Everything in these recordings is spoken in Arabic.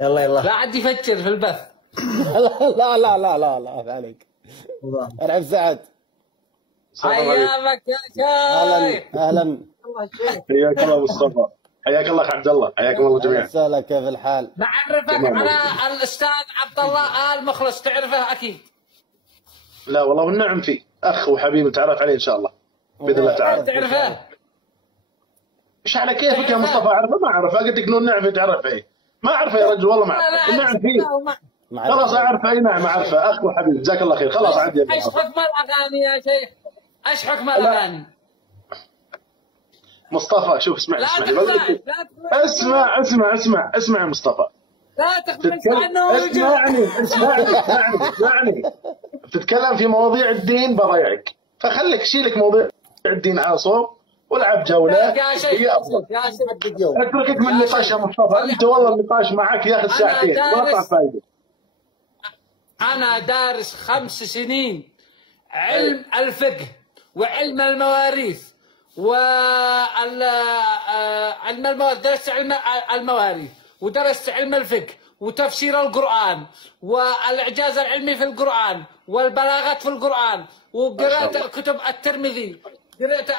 يلا يلا. لا عاد يفكر في البث. لا لا لا لا لا عليك. ارعب سعد. ايامك يا شيخ. اهلا. حياك الله مصطفى. حياك الله اخ عبد الله. حياكم الله جميعا. وسهلا، كيف الحال؟ بعرفك على الاستاذ عبد الله آل مخلص، تعرفه اكيد. لا والله والنعم فيه اخ وحبيب نتعرف عليه ان شاء الله باذن الله تعالى. تعرفه؟ ايش على كيفك يا مصطفى؟ اعرفه ما اعرفه؟ قلت لك انه النعم تعرف فيه. ما اعرفه يا رجل والله ما اعرفه. النعم فيه. خلاص اعرفه. اي نعم اعرفه اخ وحبيب جزاك الله خير. خلاص عاد يا ايش حكم الاغاني يا شيخ؟ ايش حكم الاغاني؟ مصطفى شوف اسمعني اسمع يا مصطفى. لا تخبرش عنه. اسمعني بتتكلم في مواضيع الدين بضيعك، فخليك شيلك مواضيع الدين على صوب والعب جوله. يا شيخ اتركك من النقاش يا مصطفى. انت والله النقاش معك ياخذ ساعتين ما طلع فايده. انا دارس 5 سنين علم الفقه وعلم المواريث علم المواريث. درست علم المواريث ودرست علم الفقه وتفسير القرآن والإعجاز العلمي في القرآن والبلاغات في القرآن، وقرأت كتب الترمذي، قرأت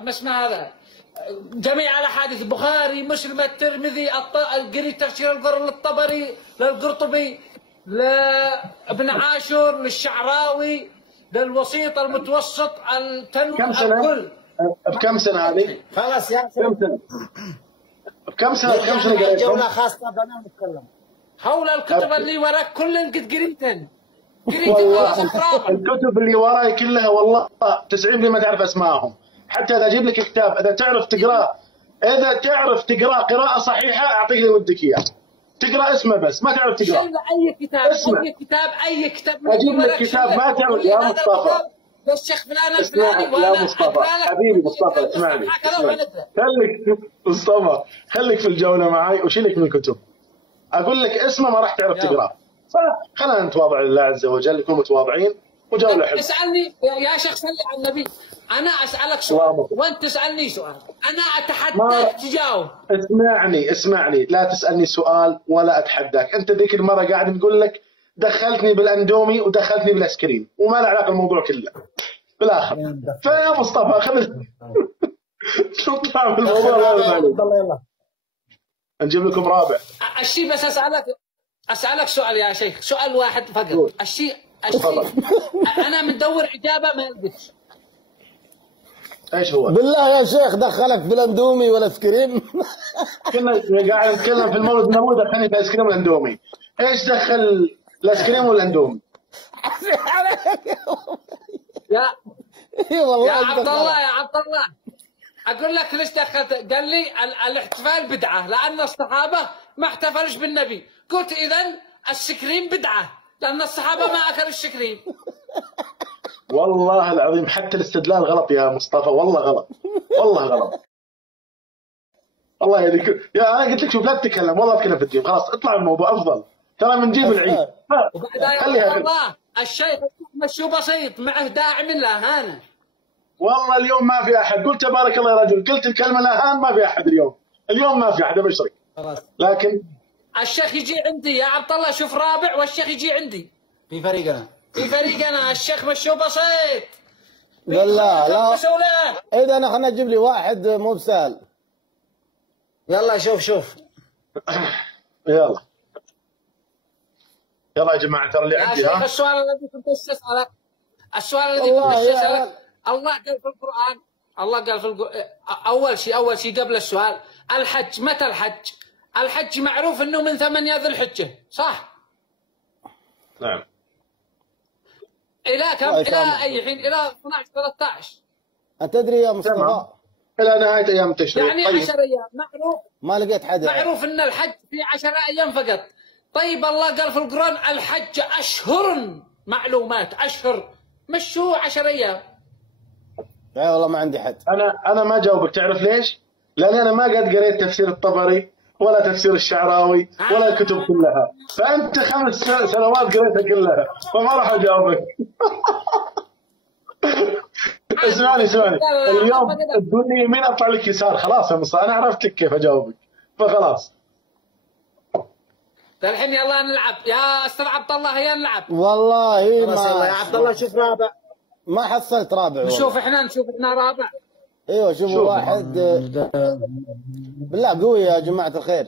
ما اسمه هذا جميع الأحاديث، البخاري مسلم الترمذي، قريت تفسير القرآن للطبري للقرطبي لابن عاشور للشعراوي للوسيط المتوسط التنوي الكل. بكم سنة هذه؟ خلاص يا بكم سنة قريتهم؟ جولة خاصة بنا نتكلم. حول الكتب اللي وراك كلن قد قريتن. والله الكتب اللي وراي كلها والله 90% ما تعرف اسمائهم. حتى اذا اجيب لك كتاب اذا تعرف تقراه قراءة صحيحة اعطيك اللي ودك اياه. تقرا اسمه بس ما تعرف تقرا. اي كتاب اي كتاب اجيب لك كتاب ما تعرف يا مصطفى. الشيخ فلان الفلاني يا مصطفى حبيبي مصطفى اسمعني. خليك في الجولة معي وشيلك من الكتب. اقول لك اسمه ما راح تعرف تقراه. فخلينا نتواضع لله عز وجل، نكون متواضعين وجولة حلوة. اسألني يا شيخ صلي على النبي. أنا أسألك سؤال وأنت تسألني سؤال، أنا أتحداك تجاوب. اسمعني لا تسألني سؤال ولا أتحداك. أنت ذيك المرة قاعد نقول لك دخلتني بالأندومي ودخلتني بالأسكرين وما له علاقة الموضوع كله بالآخر. فيا مصطفى خلينا نطلع بالموضوع. يلا نجيب لكم رابع. الشيء بس أسألك سؤال يا شيخ، سؤال واحد فقط. الشيء أنا مدور إجابة ما لقيتش. ايش هو؟ بالله يا شيخ دخلك في الاندومي والايس كريم؟ كنا قاعد نتكلم في المولد النبوي دخلني في الايس كريم والاندومي. ايش دخل الايس كريم والاندومي؟ يا والله يا عبد الله اقول لك ليش دخلت؟ قال لي الاحتفال بدعه لان الصحابه ما احتفلوش بالنبي. قلت اذا السكرين بدعه لان الصحابه ما اكلوا السكرين. والله العظيم حتى الاستدلال غلط يا مصطفى. والله غلط والله يا انا قلت لك شوف لا تتكلم والله اتكلم في الدين. خلاص اطلع الموضوع افضل ترى بنجيب العيد. خليها الله الشيخ مشو بسيط معه داعم لاهانه. والله اليوم ما في احد. قلت تبارك الله يا رجل، قلت الكلمه الاهان ما في احد اليوم ما في احد ابشرك. لكن الشيخ يجي عندي يا عبد الله، شوف رابع والشيخ يجي عندي في فريقنا الشيخ مشو بسيط. لا اذا انا خلنا نجيب لي واحد مو بسهل. يلا شوف يلا يا جماعه ترى اللي عندي ها. السؤال الذي كنت اسالك الله قال في القرآن، اول شيء قبل السؤال الحج. متى الحج؟ الحج معروف انه من 8 ذي الحجه صح؟ نعم. الى كم؟ الى اي حين؟ الى 12 13. أتدري يا مصطفى؟ الى نهايه ايام التشريق. يعني 10 ايام معروف. ما لقيت حد معروف ان الحج في 10 ايام فقط. طيب الله قال في القرآن الحج اشهر معلومات، اشهر مش هو 10 ايام. لا والله ما عندي حد. انا ما جاوبك. تعرف ليش؟ لاني انا ما قد قريت تفسير الطبري ولا تفسير الشعراوي ولا الكتب كلها. فانت 5 سنوات قريتها كلها فما راح اجاوبك. اسمعني اليوم تقول لي يمين اطلع لك يسار. خلاص يا مصطفى انا عرفت لك كيف اجاوبك فخلاص. الحين يلا نلعب يا استاذ عبد الله، يا نلعب. والله خلاص يلا يا عبد الله شوف رابع. ما حصلت رابع والله. نشوف احنا رابع. ايوه شوفوا واحد بالله قوي يا جماعة الخير.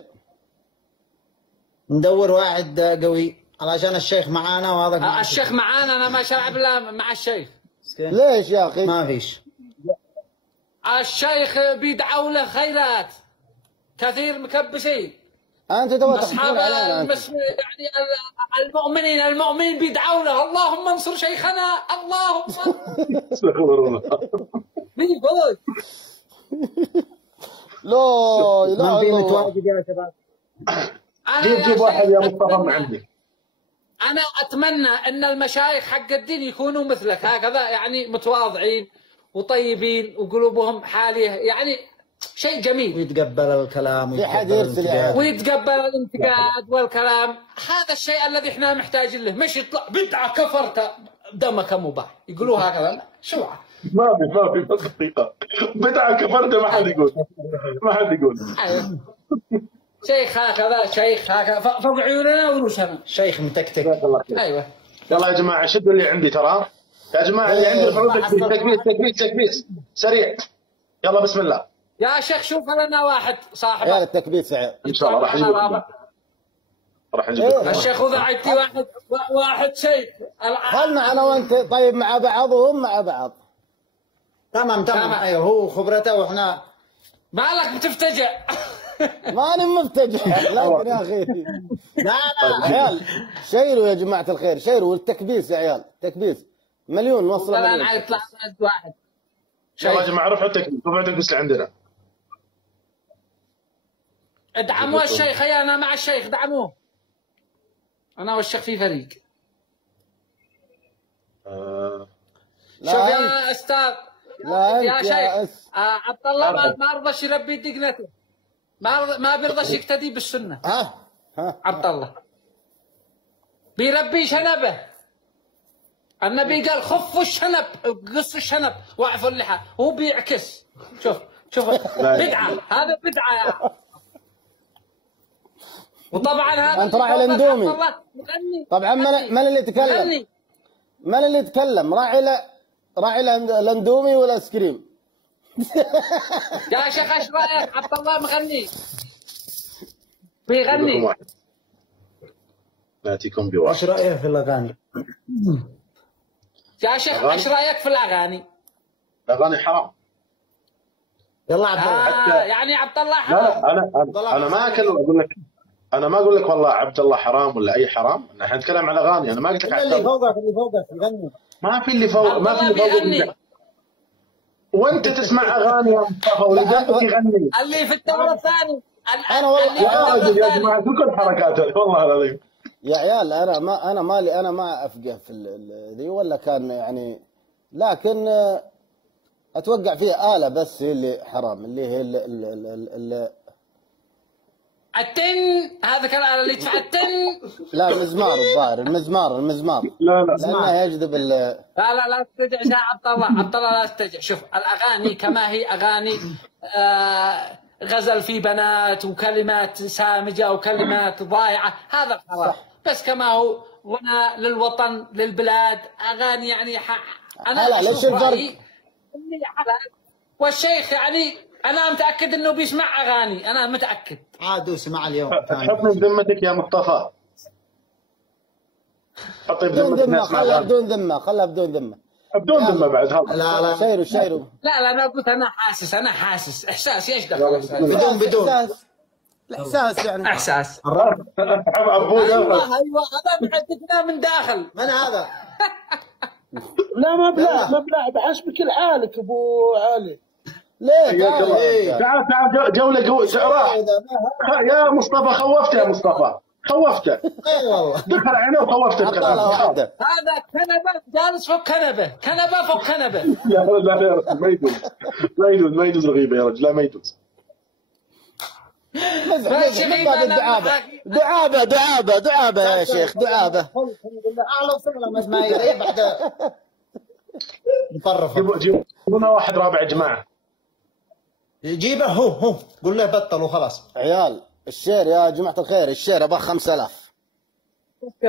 ندور واحد قوي علشان الشيخ معانا وهذا الشيخ معانا، انا ما شلعب الا مع الشيخ. ليش يا اخي؟ ما فيش. الشيخ بيدعوا له خيرات كثير مكبسين. انت تبغى اصحاب تحكمون علينا يعني المؤمنين بيدعوا له اللهم انصر شيخنا، اللهم استغفر الله. مين يقول؟ لا ما في لا متواجد يا شباب. جيب واحد يا مصطفى من عندي. انا اتمنى ان المشايخ حق الدين يكونوا مثلك هكذا، يعني متواضعين وطيبين وقلوبهم حاليه، يعني شيء جميل. ويتقبل الكلام في حد يرسل ويتقبل الانتقاد والكلام. هذا الشيء الذي احنا محتاجين له، مش يطلع بدعه كفرت دمك مباح يقولوها هكذا. شو ما في بس دقيقة بدعة كفرت ما حد يقول. أيوة. شيخ هكذا فوق عيوننا ورؤوسنا. شيخ متكتك. ايوه يلا يا جماعة شدوا اللي عندي ترى. يا جماعة اللي عندي ارفعوا تكبيس سريع. يلا بسم الله. يا شيخ شوف لنا واحد صاحب. يا التكبيس سعيد. ان شاء الله راح نجيب الشيخ وضع عندي واحد شيخ. خلنا انا وانت طيب مع بعض وهم مع بعض. تمام. ايوه هو خبرته واحنا مالك بتفتجع. ماني مفتجع لكن يا اخي لا عيال شيروا يا جماعة الخير، شيروا والتكبيس يا عيال، تكبيس مليون وصل مليون. انا يطلع واحد. يلا يا جماعة رفعوا التكبيس اللي عندنا. ادعموا الشيخ، يا انا مع الشيخ، دعموه. انا والشيخ في فريق. شوف يا استاذ يا شيخ عبد الله ما رضاش يربي دقنته، ما بيرضاش يقتدي بالسنه. عبد الله بيربي شنبه. النبي قال خفوا الشنب، قصوا الشنب واعفوا اللحى، هو بيعكس. شوف بدعه، هذا بدعه يا. وطبعا هذا انت راعي الاندومي. طبعا من اللي يتكلم راعي الاندومي والايس كريم. يا شيخ ايش رايك؟ عبد الله مغني بيغني. ناتيكم بواحد. ايش رايك في الاغاني؟ يا شيخ ايش رايك في الاغاني؟ الاغاني حرام. يلا عبد الله. يعني عبد الله حرام. لا انا ما اقول لك، انا ما اقول لك والله عبد الله حرام ولا اي حرام، احنا نتكلم على اغاني. انا ما قلت لك اللي فوقك يغني. ما في اللي فوق وانت تسمع اغاني يا مصطفى ولدك يغني. اللي في الدور الثاني. انا والله يا رجل يا جماعه كل حركاته والله العظيم. يا عيال انا ما افقه في ذي ولا كان يعني، لكن اتوقع فيها آلة بس هي اللي حرام، اللي هي التن. هذا كان اللي يدفع التن. لا المزمار الظاهر، المزمار لا لانه يجذب لا تستجع يا عبد الله لا تستجع. شوف الاغاني كما هي اغاني غزل في بنات وكلمات سامجه وكلمات ضايعه، هذا حرام. بس كما هو غنى للوطن للبلاد، اغاني يعني انا ليش الفرق؟ والشيخ يعني انا متاكد انه بيسمع اغاني، انا متاكد. عاد اسمع اليوم. حطني بذمتك يا مصطفى. حطني بذمتك. خلها بدون ذمه. بدون ذمه بعد هذا. لا شيروا. لا انا قلت انا حاسس احساسي. ايش دخل بدون الاحساس يعني احساس. ابوي ايوه هذا محددنا من داخل. من هذا؟ لا ما بلا بحسبك لحالك ابو علي. ليه؟ تعال جوله يا مصطفى خوفته. اي والله دخل عينه وخوفته. هذا كنبه جالس فوق كنبه فوق كنبه. لا ما يجوز الغيبه يا رجل، لا ما يجوز. دعابة يا شيخ، دعابة. اعلى وصغلى بس ما يريد بعد نطرف. جيبونا واحد رابع يا جماعه. جيبه هو قول له بطل وخلاص. عيال الشير يا جماعة الخير، الشير ابغى 5000.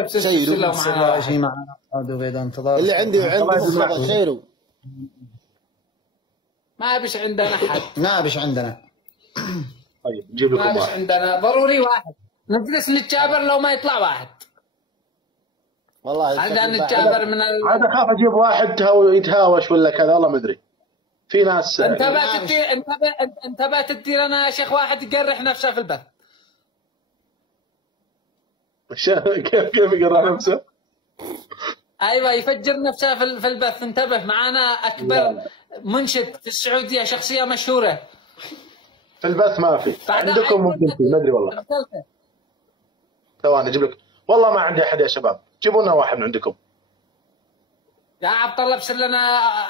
شيروا معنا شيء معنا انتظار اللي عندي وعندي مصطفى شيروا. ما بش عندنا حد. ما بش عندنا. طيب نجيب لكم ما بش واحد. عندنا ضروري واحد. نجلس نتجابر لو ما يطلع واحد. والله عندنا نتجابر من عاد اخاف اجيب واحد يتهاوش ولا كذا، والله ما ادري. في ناس انت بقى تدي لنا يا شيخ واحد يقرح نفسه في البث. كيف يقرا نفسه؟ ايوه يفجر نفسه في البث. انتبه، معانا اكبر منشد في السعوديه، شخصيه مشهوره. في البث ما في. عندكم ممكن في، ما ادري والله. ثواني اجيب لك. والله ما عندي احد يا شباب، جيبوا لنا واحد من عندكم. يا عبد الله ابشر لنا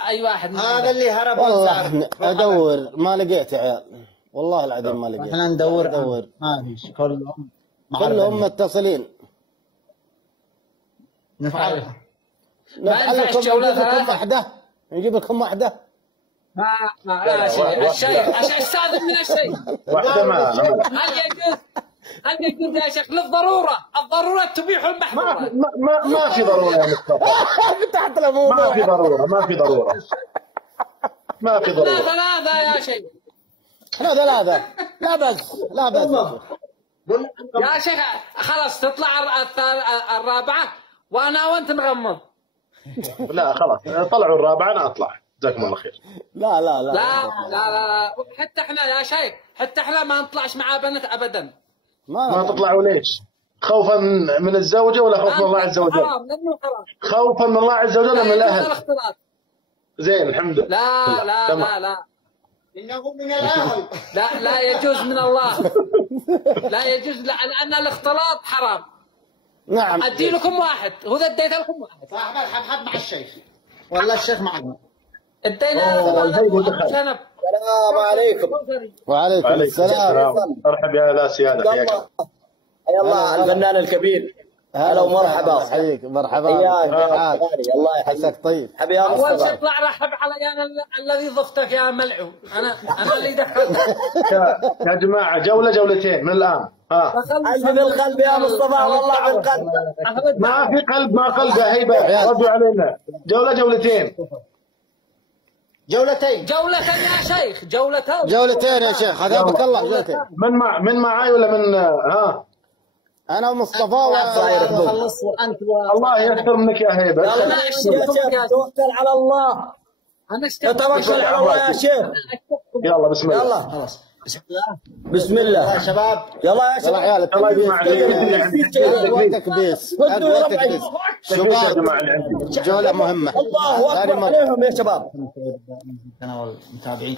اي واحد من هذا اللي هرب. والله ادور ما لقيت يا عيال، والله العظيم ما لقيت. احنا ندور ما فيش، كلهم متصلين. نفعل لكم نجيب لكم واحدة. ما الشيء استاذن من الشيء. واحدة ما هل يجوز يا شيخ للضرورة؟ الضرورة تبيح المحظورة. ما في ضرورة يا مصطفى. فتحت له موضوع. ما في ضرورة. ما في ضرورة. ثلاثة يا شيخ. ثلاثة. لا بس. يا شيخ خلاص تطلع الرابعة وانا وانت نغمض. لا خلاص طلعوا الرابعة انا اطلع. جزاكم الله خير. لا حتى احنا يا شيخ، حتى احنا ما نطلعش مع بنت ابدا. ما تطلعوا ليش؟ خوفا من الزوجة ولا خوفا من الله عز وجل؟ خوفا من الله عز وجل من الاهل. زين الحمد لله. لا انه من الاهل. لا يجوز من الله. لا يجوز لان الاختلاط حرام. نعم. ادي لكم واحد، هو اديت لكم واحد. صاحب الحبحب مع الشيخ. والله الشيخ معنا. ادينا السلام عليكم. وعليكم السلام. مرحبا يا لا سيادة. حياك الله الفنان الكبير. هلا ومرحبا. حياك مرحبا. الله يحييك. طيب حبيبي اول شيء اطلع رحب علي انا الذي ضفتك يا ملعون. انا اللي دخلتك. يا جماعة جولتين من الآن. قلبي بالقلب يا مصطفى، والله بالقلب. ما في قلب، ما قلب يا هيبة. ردوا علينا. جولتين يا شيخ. جولتين يا شيخ. هذابك الله. جولتين. من معاي ولا من انا ومصطفى الله يستر منك يا هيبة. توكل على الله. توكل على الله يا شيخ. يلا بسم الله. يلا خلاص بسم الله يا شباب. يلا يا شباب. عيال تكبيس. شباب جولة مهمة. الله اكبر عليهم يا شباب. انا والمتابعين.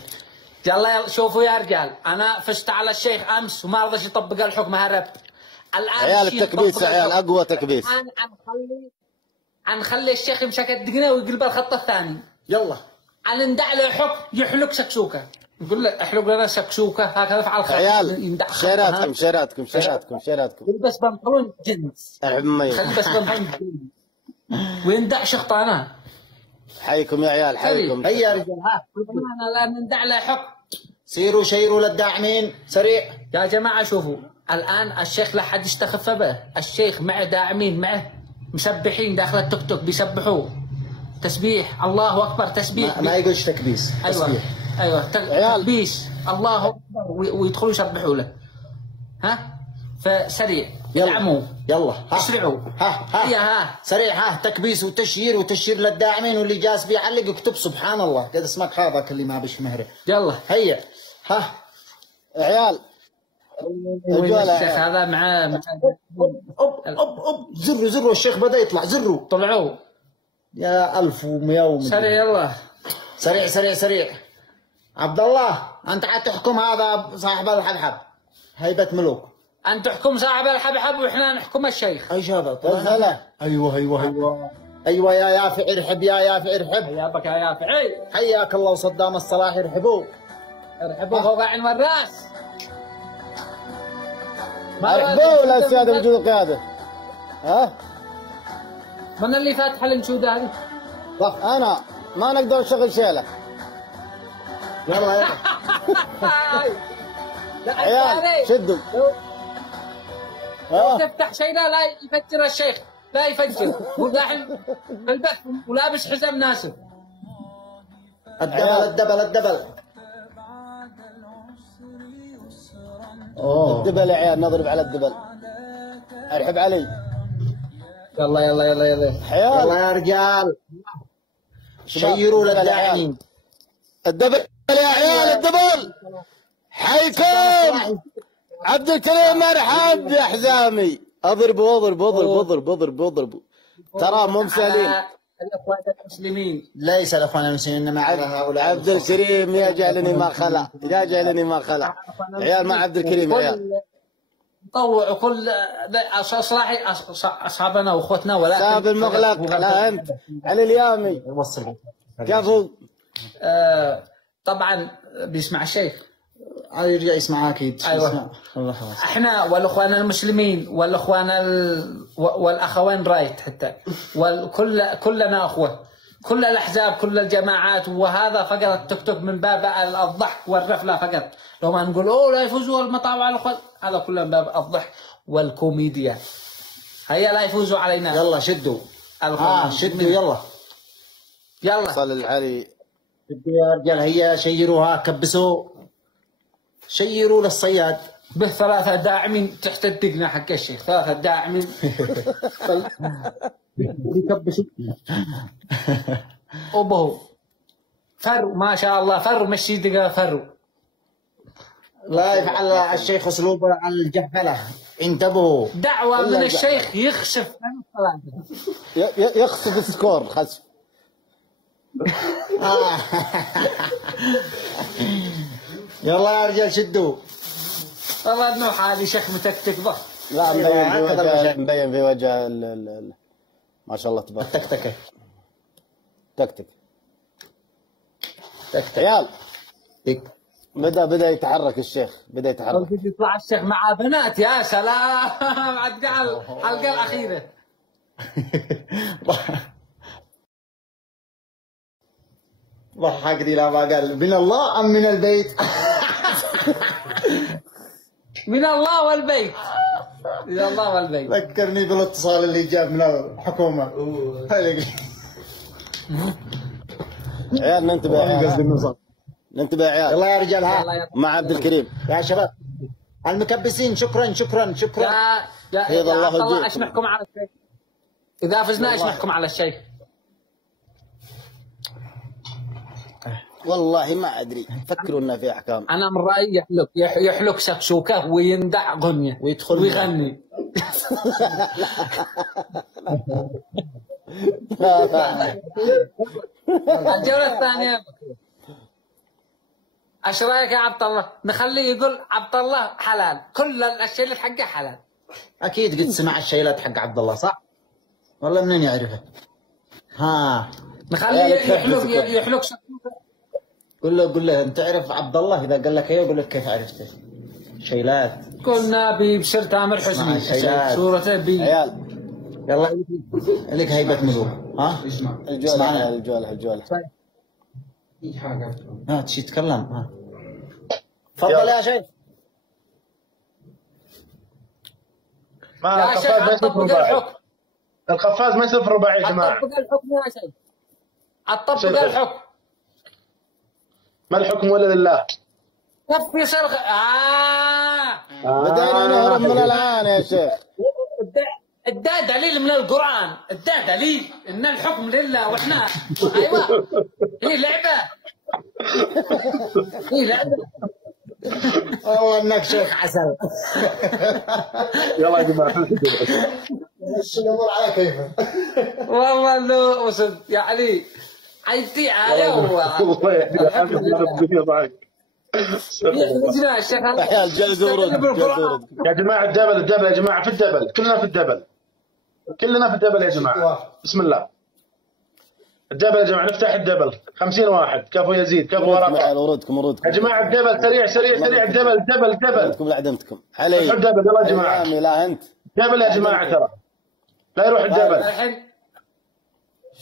يلا شوفوا يا رجال، انا فزت على الشيخ امس وما رضيش يطبق الحكم، هربت. الان عيال التكبيس، عيال اقوى تكبيس. نخلي الشيخ يمسك الدقنه ويقلب الخط الثاني. يلا ندع له حكم يحلق شكشوكه. نقول له احلق لنا شكشوكه هكذا افعل خط. عيال شيراتكم يلبس بنطلون جنس. يلبس بنطلون جنس ويندع شخطانه. حيكم يا عيال حيكم. هيا يا رجال. الان ندع له حكم. سيروا شيروا للداعمين سريع. يا جماعه شوفوا الان الشيخ لا حد يستخف به. الشيخ معه داعمين، معه مسبحين داخل التوك توك بيسبحوه تسبيح. الله اكبر. تسبيح ما يقولش تكبيس. ايوه تكبيس. الله اكبر ويدخلوا يسبحوا له. فسريع ادعموا. يلا اسرعوا. سريع. تكبيس وتشير للداعمين، واللي جالس بيعلق يكتب سبحان الله. كذا اسمك هذاك اللي ما بش مهره. يلا هيا. عيال الشيخ هذا معاه زروا الشيخ بدأ يطلع. زروا طلعوا يا 1100. سريع. يلا سريع. عبد الله انت حتحكم هذا صاحب الحبحب. هيبة ملوك. انت تحكم صاحب الحبحب واحنا نحكم الشيخ. اي شباب. ايوه يا يافع ارحب. يا يافع ارحب. حياك يا يافعي. حياك الله وصدام الصلاح. ارحبوا فوق عين الراس. ارحبوا للسيادة وجود القيادة. من اللي فاتح الانشودة هذه؟ انا ما نقدر نشغل شيله. يلا عيال شدوا. لو تفتح شيء لا يفجر الشيخ، لا يفجر، وداحم بالبث ولابس حزام ناسف. الدبل الدبل يا عيال، نضرب على الدبل. ارحب علي. يلا يلا يلا يلا حيال. يلا يا رجال شيروا للداعمين. الدبل يا عيال، الدبل. حيكم عبد الكريم، مرحب يا حزامي. اضربوا اضربوا اضربوا اضربوا اضربوا، ترى مو مسالين. الاخوان المسلمين ليس الاخوان المسلمين، انما على هؤلاء. عبد الكريم يا جعلني ما خلا، يا جعلني ما خلا. عيال مع عبد الكريم يا عيال. طوع كل صراحي اصحابنا واخوتنا، ولكن باب المغلق. لا انت علي اليامي وصل كفو. طبعا بيسمع الشيخ، يرجع يسمع اكيد. ايوه. احنا والاخوان المسلمين والاخوان والاخوين رايت حتى، كلنا اخوه، كل الاحزاب كل الجماعات، وهذا فقط التيك توك من باب الضحك والرفله فقط. لو ما نقول اوه لا يفوزوا المطاوع على الاخوان، هذا كله من bاب الضحك والكوميديا. هيا لا يفوزوا علينا. يلا شدوا. شدوا يلا صل العلي. شدوا يا رجال. هيا شيروها، كبسوا، شيروا للصياد. به 3 داعمين تحت الدقنة حق الشيخ، 3 داعمين يكبسوا. وبهو فروا ما شاء الله، فروا مشي دقة فروا. لا يفعل الشيخ اسلوب الجهله، انتبهوا. دعوة من الشيخ يخسف يخسف السكور خسف. يلا يا رجال شدوا. والله نوح هذه شيخ متكتك بخ. لا مبين في وجه ما شاء الله تبارك. تكتكه تكتك عيال. بدأ يتحرك الشيخ، بدأ يتحرك. يطلع الشيخ مع بنات، يا سلام. عاد قال الحلقة الأخيرة. ضحكني لا ما قال من الله أم من البيت. من الله والبيت. من الله والبيت. ذكرني بالاتصال اللي جاب من الحكومة. عيال ننتبه يا عيال، ننتبه يا عيال. يلا يا رجال ها مع عبد الكريم يا شباب المكبسين. شكرا شكرا شكرا. يا الله ايش نحكم على الشيخ؟ إذا فزنا ايش نحكم على الشيخ؟ والله ما ادري، فكروا لنا في احكام. انا من رايي يحلق سكسوكه ويندع غنيه ويدخل ويغني. الجوله الثانيه ايش رايك يا عبد الله؟ نخليه يقول عبد الله حلال، كل الاشياء اللي حقه حلال. اكيد قد سمع الشيلات حق عبد الله صح؟ والله منين يعرفه؟ نخليه يحلق سكسوكه. قل له انت تعرف عبد الله؟ اذا قال لك ايوه قول لك كيف عرفته؟ شيلات. قلنا ببشر تامر حسني صورته بي. عيال يلا لك هيبه ملوك. الجوله تشي تتكلم. تفضل يا شيخ. ما القفاز ما يصير رباعي. القفاز ما يصير رباعي يا جماعه. اطبق الحكم يا شيخ، اطبق الحكم. ما الحكم ولا لله. كفي صرخ. بدأنا نهرب من الآن يا شيخ. ادى دليل من القرآن، ادى دليل ان الحكم لله واحنا ايوه. هي لعبة. هي لعبة. والله انك شيخ عسل. يلا يا جماعه الامور على كيفه. والله انه وصد يا علي عيدي عليه هو. والله يا ضحك. يا جماعه الدبل يا جماعه، في الدبل كلنا في الدبل، كلنا في الدبل يا جماعه. بسم الله. الدبل يا جماعه، نفتح الدبل 50 واحد. كفو يزيد، كفو ورقه. وردكم يا جماعه الدبل سريع سريع سريع. الدبل وردكم لعدمتكم علي. الدبل يلا يا جماعه. لا انت دبل يا جماعه، ترى لا يروح الدبل.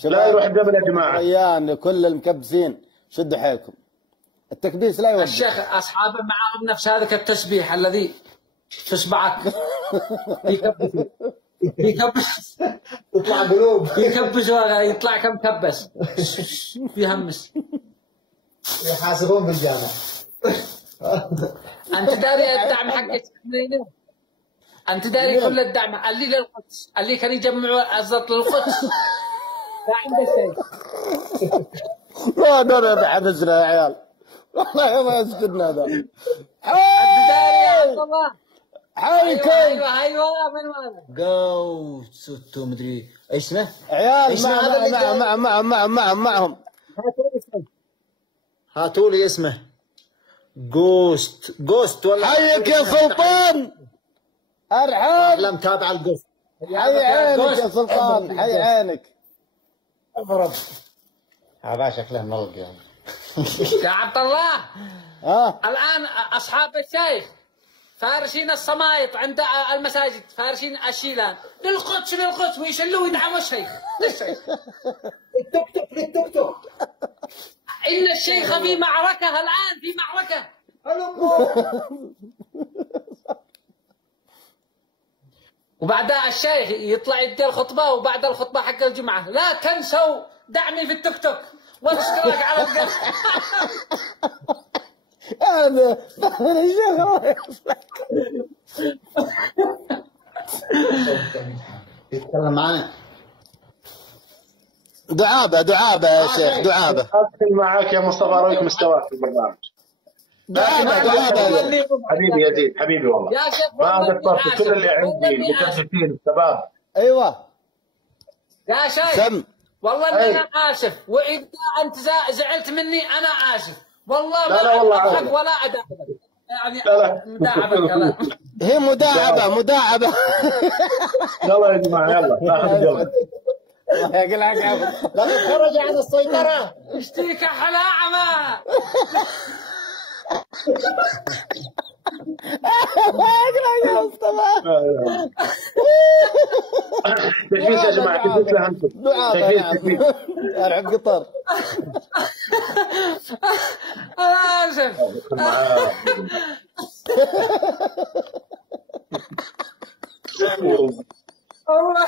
لا يروح الدبل يا جماعه. ريان كل المكبسين شدوا حيلكم، التكبيس لا يوجه. الشيخ اصحابه معهم نفس هذاك التسبيح الذي في اصبعك يكبس تطلع قلوب يكبس يطلع كم كبس يهمس. يحاسبون بالجامع. انت داري الدعم حقك انت داري كل الدعم اللي للقدس اللي كانوا يجمعوا الزط للقدس لا عنده شيء. لا درى بحبسنا يا عيال والله ما يسجدنا ذا. انت داري يا عبد الله. حيكم ايوه من هذا؟ جو ستو مدري ايش اسمه؟ عيال اسمه هذا اللي معهم. هاتوا لي اسمه. جوست ولا حيك يا سلطان. ارحب. لا متابع الجوست. حي عينك يا سلطان حي عينك. افرض هذا شكله ملق يعني. يا عبد الله الان اصحاب الشيخ فارشين الصمايط عند المساجد فارشين الشيلان للقدس ويشلوا ويدعموا الشيخ التوك توك ان الشيخ في معركه الان في معركه. وبعدها الشيخ يطلع يدي الخطبه وبعد الخطبه حق الجمعه لا تنسوا دعمي في التيك توك والاشتراك على القناه. هذا الشيخ يتكلم معنا. دعابه يا شيخ دعابه. ادخل معاك يا مصطفى اراويك مستواك في البرنامج. دعابه حبيبي يزيد حبيبي والله يا شيخ ما قصرت كل اللي عندي المكثفين الشباب. ايوه يا شيخ سم. والله انا اسف واذا انت زعلت مني انا اسف والله لا والله ما ولا اداعبك يعني لا. مداعبه هي مداعبه. يلا يا جماعه يلا ناخذ الجوله. يقول لك لقد خرج عن السيطرة. اشتيك حلاعمه. تكفيت يا جماعه تكفيت لهمكم. دعابه ارعب قطر. انا اسف والله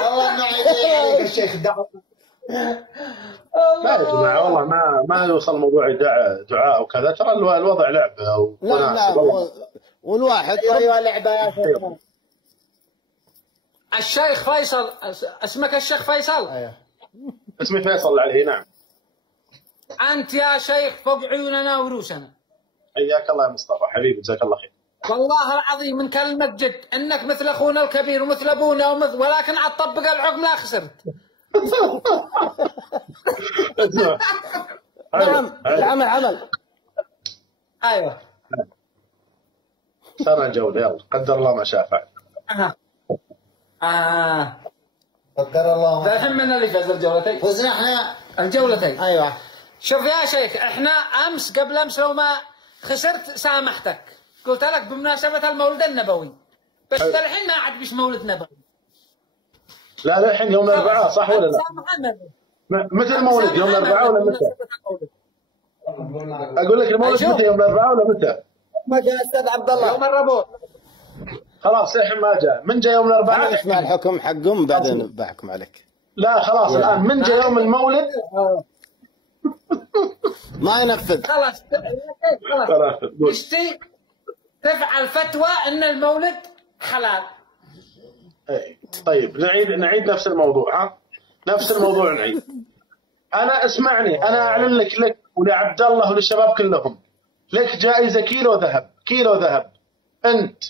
والله ما عليك الشيخ دعوة. لا يا جماعه والله ما يوصل موضوع دعاء وكذا ترى الوضع لعبه نعم والواحد ايوه لعبه يا شيخ. الشيخ فيصل اسمك الشيخ فيصل؟ ايوه اسمي فيصل عليه نعم. انت يا شيخ فوق عيوننا ورؤوسنا. حياك الله يا مصطفى حبيبي جزاك الله خير. والله العظيم من كلمة جد انك مثل اخونا الكبير ومثل ابونا ولكن عاد طبق الحكم لا خسرت. نعم العمل ايوه صار الجولة يلا قدر الله ما شاء فعل. قدر الله ما الحين من اللي فاز الجولتين؟ فزنا احنا الجولتين. ايوه شوف يا شيخ احنا قبل امس لو ما خسرت سامحتك قلت لك بمناسبة المولد النبوي بس الحين ما عاد مش مولد نبوي. لا الحين يوم الاربعاء صح ولا لا؟ متى المولد يوم الاربعاء ولا متى؟ اقول لك المولد متى يوم الاربعاء ولا متى؟ ما جاء استاذ عبد الله يوم الربوع. خلاص الحين ما جاء من جاء يوم الاربعاء اسمع الحكم حقهم بعدين بحكم عليك. لا خلاص الان من جاء يوم المولد ما ينفذ. خلاص تشتي تفعل فتوى ان المولد حلال. طيب نعيد نفس الموضوع ها؟ نفس الموضوع نعيد. انا اسمعني انا اعلن لك ولعبد الله وللشباب كلهم لك جائزة كيلو ذهب انت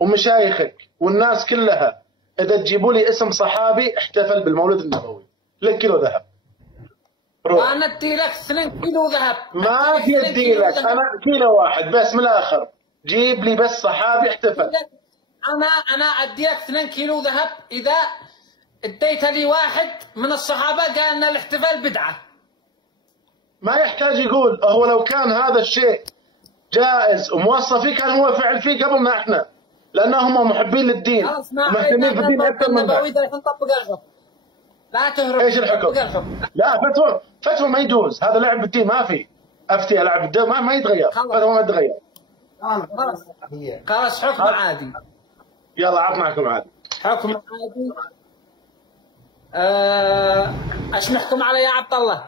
ومشايخك والناس كلها اذا تجيبوا لي اسم صحابي احتفل بالمولد النبوي لك كيلو ذهب. انا ادي لك 2 كيلو ذهب. ما ادي لك انا كيلو واحد بس من الاخر جيب لي بس صحابي احتفل. انا ادي لك 2 كيلو ذهب اذا اديت لي واحد من الصحابه قال ان الاحتفال بدعه. ما يحتاج يقول هو لو كان هذا الشيء جائز وموصى فيه كان هو فعل فيه قبلنا احنا لانهم محبين للدين ومهتمين بالدين اكثر من بعض. لا تهرب. ايش الحكم؟ لا فتوى ما يجوز هذا لعب بالدين ما في. افتي العب الدوري ما يتغير، هذا ما يتغير. خلاص حكم عادي. يلا عطنا حكم عادي. حكم عادي. ايش نحكم عليه يا عبد الله؟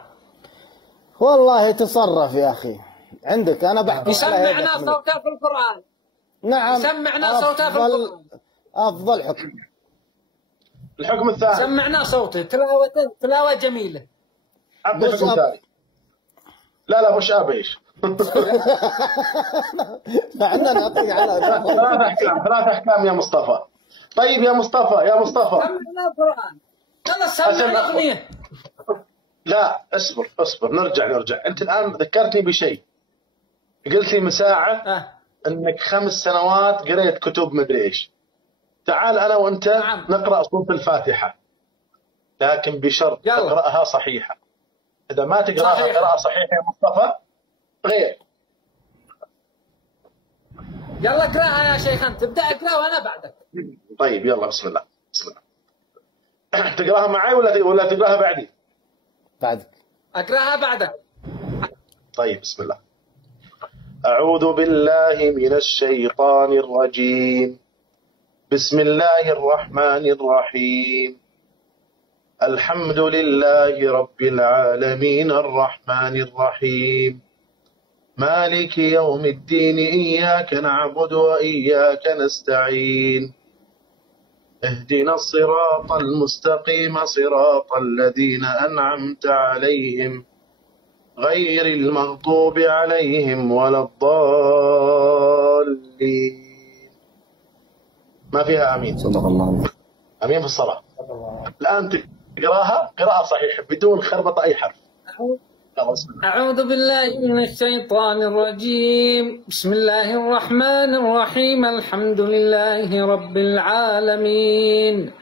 والله تصرف يا اخي، عندك انا بحكم. يسمعنا صوته في القرآن. نعم سمعنا صوته في القرآن. افضل حكم. الحكم الثاني سمعنا صوته، تلاوة جميلة. عطني حكم ثاني. لا مش ايش. فعلا نعطيك على ثلاث احكام يا مصطفى. طيب يا مصطفى سمعنا القرآن. يلا سمعنا الاغنية. لا اصبر نرجع. انت الان ذكرتني بشيء، قلت لي مساعة انك 5 سنوات قريت كتب مدري ايش. تعال انا وانت نقرا سورة الفاتحة، لكن بشرط تقراها صحيحة. اذا ما تقراها قراءة صحيحة يا مصطفى غير. يلا اقراها يا شيخ، انت ابدا اقرا وانا بعدك. طيب يلا بسم الله. تقراها معي ولا تقراها بعدي؟ بعدك. اقراها بعدك. طيب بسم الله. أعوذ بالله من الشيطان الرجيم. بسم الله الرحمن الرحيم. الحمد لله رب العالمين الرحمن الرحيم مالك يوم الدين إياك نعبد وإياك نستعين اهدنا الصراط المستقيم صراط الذين أنعمت عليهم غير المغضوب عليهم ولا الضالين. ما فيها آمين. صدق الله. آمين في الصلاة. الآن تقراها قراءة صحيحة بدون خربطة أي حرف. أعوذ بالله من الشيطان الرجيم. بسم الله الرحمن الرحيم. الحمد لله رب العالمين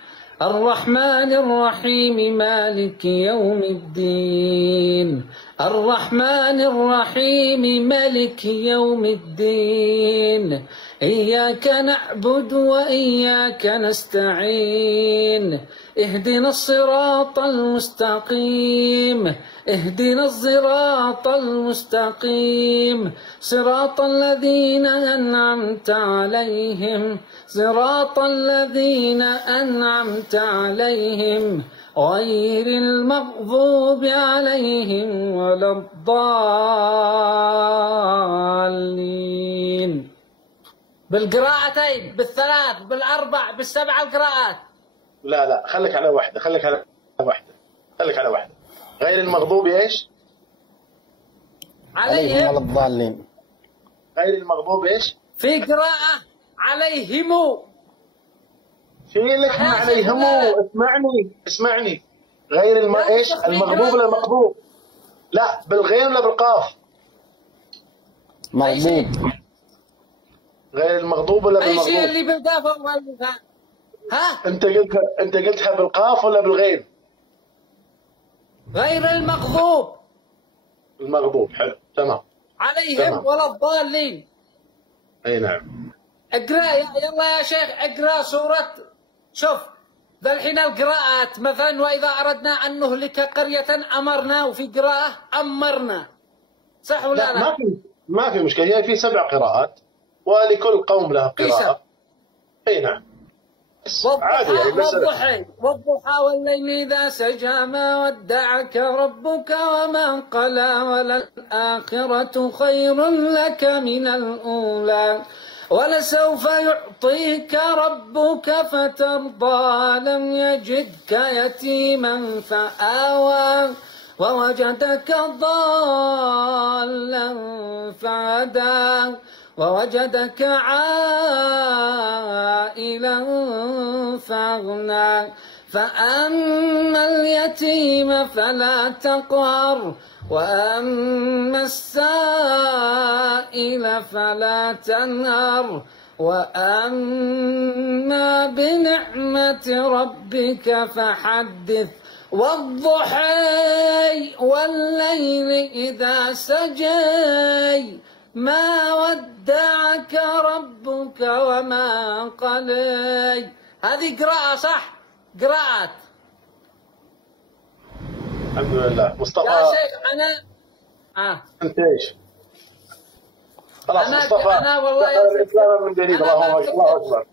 الرحمن الرحيم مالك يوم الدين الرحمن الرحيم مالك يوم الدين إياك نعبد وإياك نستعين اهدنا الصراط المستقيم اهدنا الصراط المستقيم صراط الذين أنعمت عليهم صراط الذين أنعمت عليهم غير المغضوب عليهم ولا الضالين. بالقراءتين، بالثلاث، بالأربع، بالسبع القراءات. لا خليك على واحدة. غير المغضوب ايش؟ عليهم ولا الضالين. غير المغضوب ايش؟ في قراءة عليهم. في لك عليهم. اسمعني. غير ايش؟ المغضوب ولا المغضوب؟ لا بالغين ولا بالقاف؟ مغضوب. غير المغضوب ولا بالمغضوب؟ اي شيء اللي بالقاف ولا بالغين؟ ها؟ انت قلتها بالقاف ولا بالغين؟ غير المغضوب. المغضوب. حلو تمام. عليهم تمام. ولا الضالين. اي نعم. اقرا يلا يا شيخ، اقرا سورة. شوف ذا الحين القراءات مثلا واذا اردنا ان نهلك قرية امرنا، وفي قراءة امرنا، صح ولا لا؟ ما في مشكلة. هي في 7 قراءات ولكل قوم له قراءة. اي نعم. والضحى والليل إذا سجى ما ودعك ربك وما قلى وللآخرة خير لك من الأولى ولسوف يعطيك ربك فترضى لم يجدك يتيما فآوى ووجدك ضالا فهدى ووجدك عائلا فأغنى فأما اليتيم فلا تقهر وأما السائل فلا تنهر وأما بنعمة ربك فحدث والضحى والليل إذا سجى ما ودعك ربك وما قلى. هذه قراءة صح؟ قراءات. الحمد لله. مصطفى يا شيخ انت ايش؟ خلاص مصطفى انا والله يا الاسلام من جديد. الله اكبر.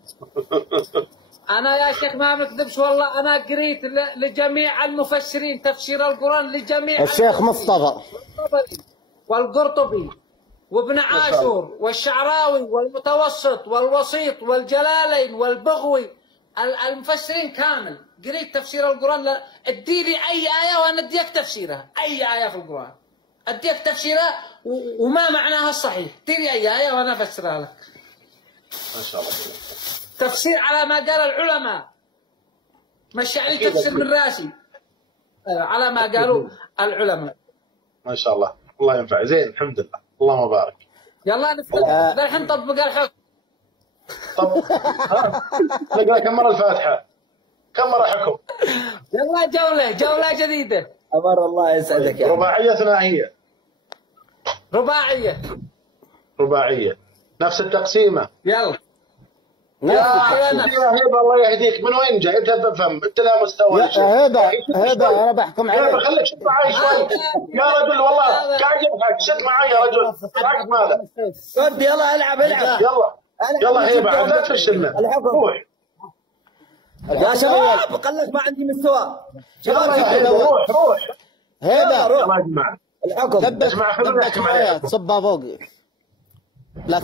انا يا شيخ ما بكذبش والله، انا قريت لجميع المفسرين تفسير القرآن لجميع الشيخ مصطفى والقرطبي وابن عاشور والشعراوي والمتوسط والوسيط والجلالين والبغوي، المفسرين كامل. قريت تفسير القرآن. ادي لي اي آية وانا اديك تفسيرها، اي آية في القرآن اديك تفسيرها وما معناها الصحيح. ادي لي اي آية وانا افسرها لك. ما شاء الله. تفسير على ما قال العلماء، مش يعني تفسير من راسي، على ما قالوا العلماء. ما شاء الله. الله ينفع. زين الحمد لله. اللهم بارك. يلا نفتح الحين نطبق الحكم. طب نقرا كم مرة الفاتحة؟ كم مرة حكم؟ يلا جولة جديدة. أمر الله يسعدك يا رباعية ثنائية؟ رباعية. نفس التقسيمة. يلا يا هبة الله يهديك، من وين جاي؟ انت بفهم، انت لا مستوى. هبة انا بحكم عليك. هبة خليك شد معي شوي يا رجل، والله قاعد يضحك. شد معي يا رجل، الحق ماله. رد يلا العب. يلا هبة لا تفشلنا. روح يا شباب قال لك ما عندي مستوى. شباب روح هبة يلا يا جماعة. الحكم دبك معايا تصبها فوقي. لا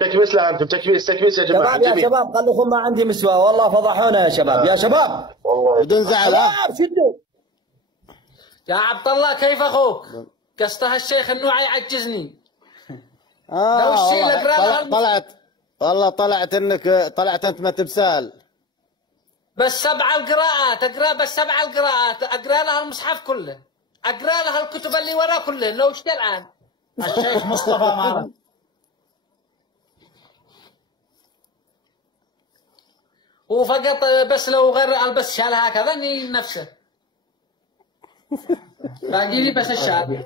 تكبيس. لا انتم تكبيس يا جماعة. شباب يا شباب قال لكم ما عندي مستوى، والله فضحونا يا شباب. يا شباب بدون زعل. شدوا يا عبد الله، كيف اخوك؟ قصته الشيخ انه يعجزني. طلعت انت ما تبسال. بس 7 القراءات اقرا، بس 7 القراءات اقرا لها المصحف كله، اقرا لها الكتب اللي وراه كله. لو اشتي الان الشيخ مصطفى معنا. وفقط بس لو غير البس شال هكذا نفسه باقي لي بس الشال.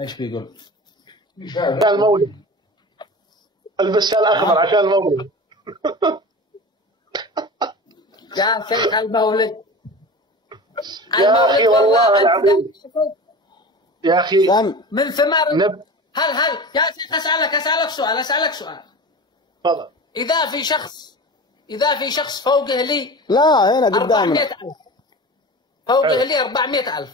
ايش بيقول؟ عشان المولد. البس شال اخضر عشان المولد. يا شيخ المولد يا اخي والله العظيم يا اخي من ثمار. هل يا شيخ اسالك سؤال. تفضل. إذا في شخص فوقه لي، لا هنا قدامنا 400,000 فوقه لي 400,000،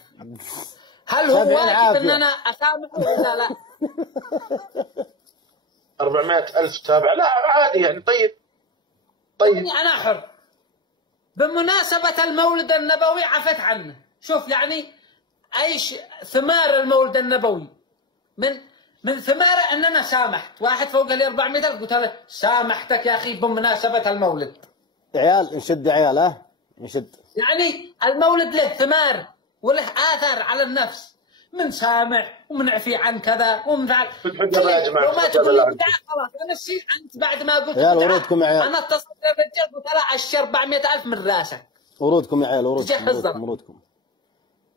هل هو واجب ان انا اسامحه ولا لا؟ 400,000 تابع؟ لا عادي يعني. طيب يعني انا حر. بمناسبة المولد النبوي عفت عنه. شوف يعني ايش ثمار المولد النبوي. من ثماره ان انا سامحت واحد فوق لي 400,000، قلت له سامحتك يا اخي بمناسبة المولد. عيال نشد عيال نشد. يعني المولد له ثمار وله آثار على النفس، من سامح ومن عفي عن كذا ومن فعل. وما تقول لي بدعة خلاص انا الشيء. انت بعد ما قلت عيال ورودكم يا عيال. انا اتصلت بالرجال قلت له اشر 400,000 من راسك. ورودكم يا عيال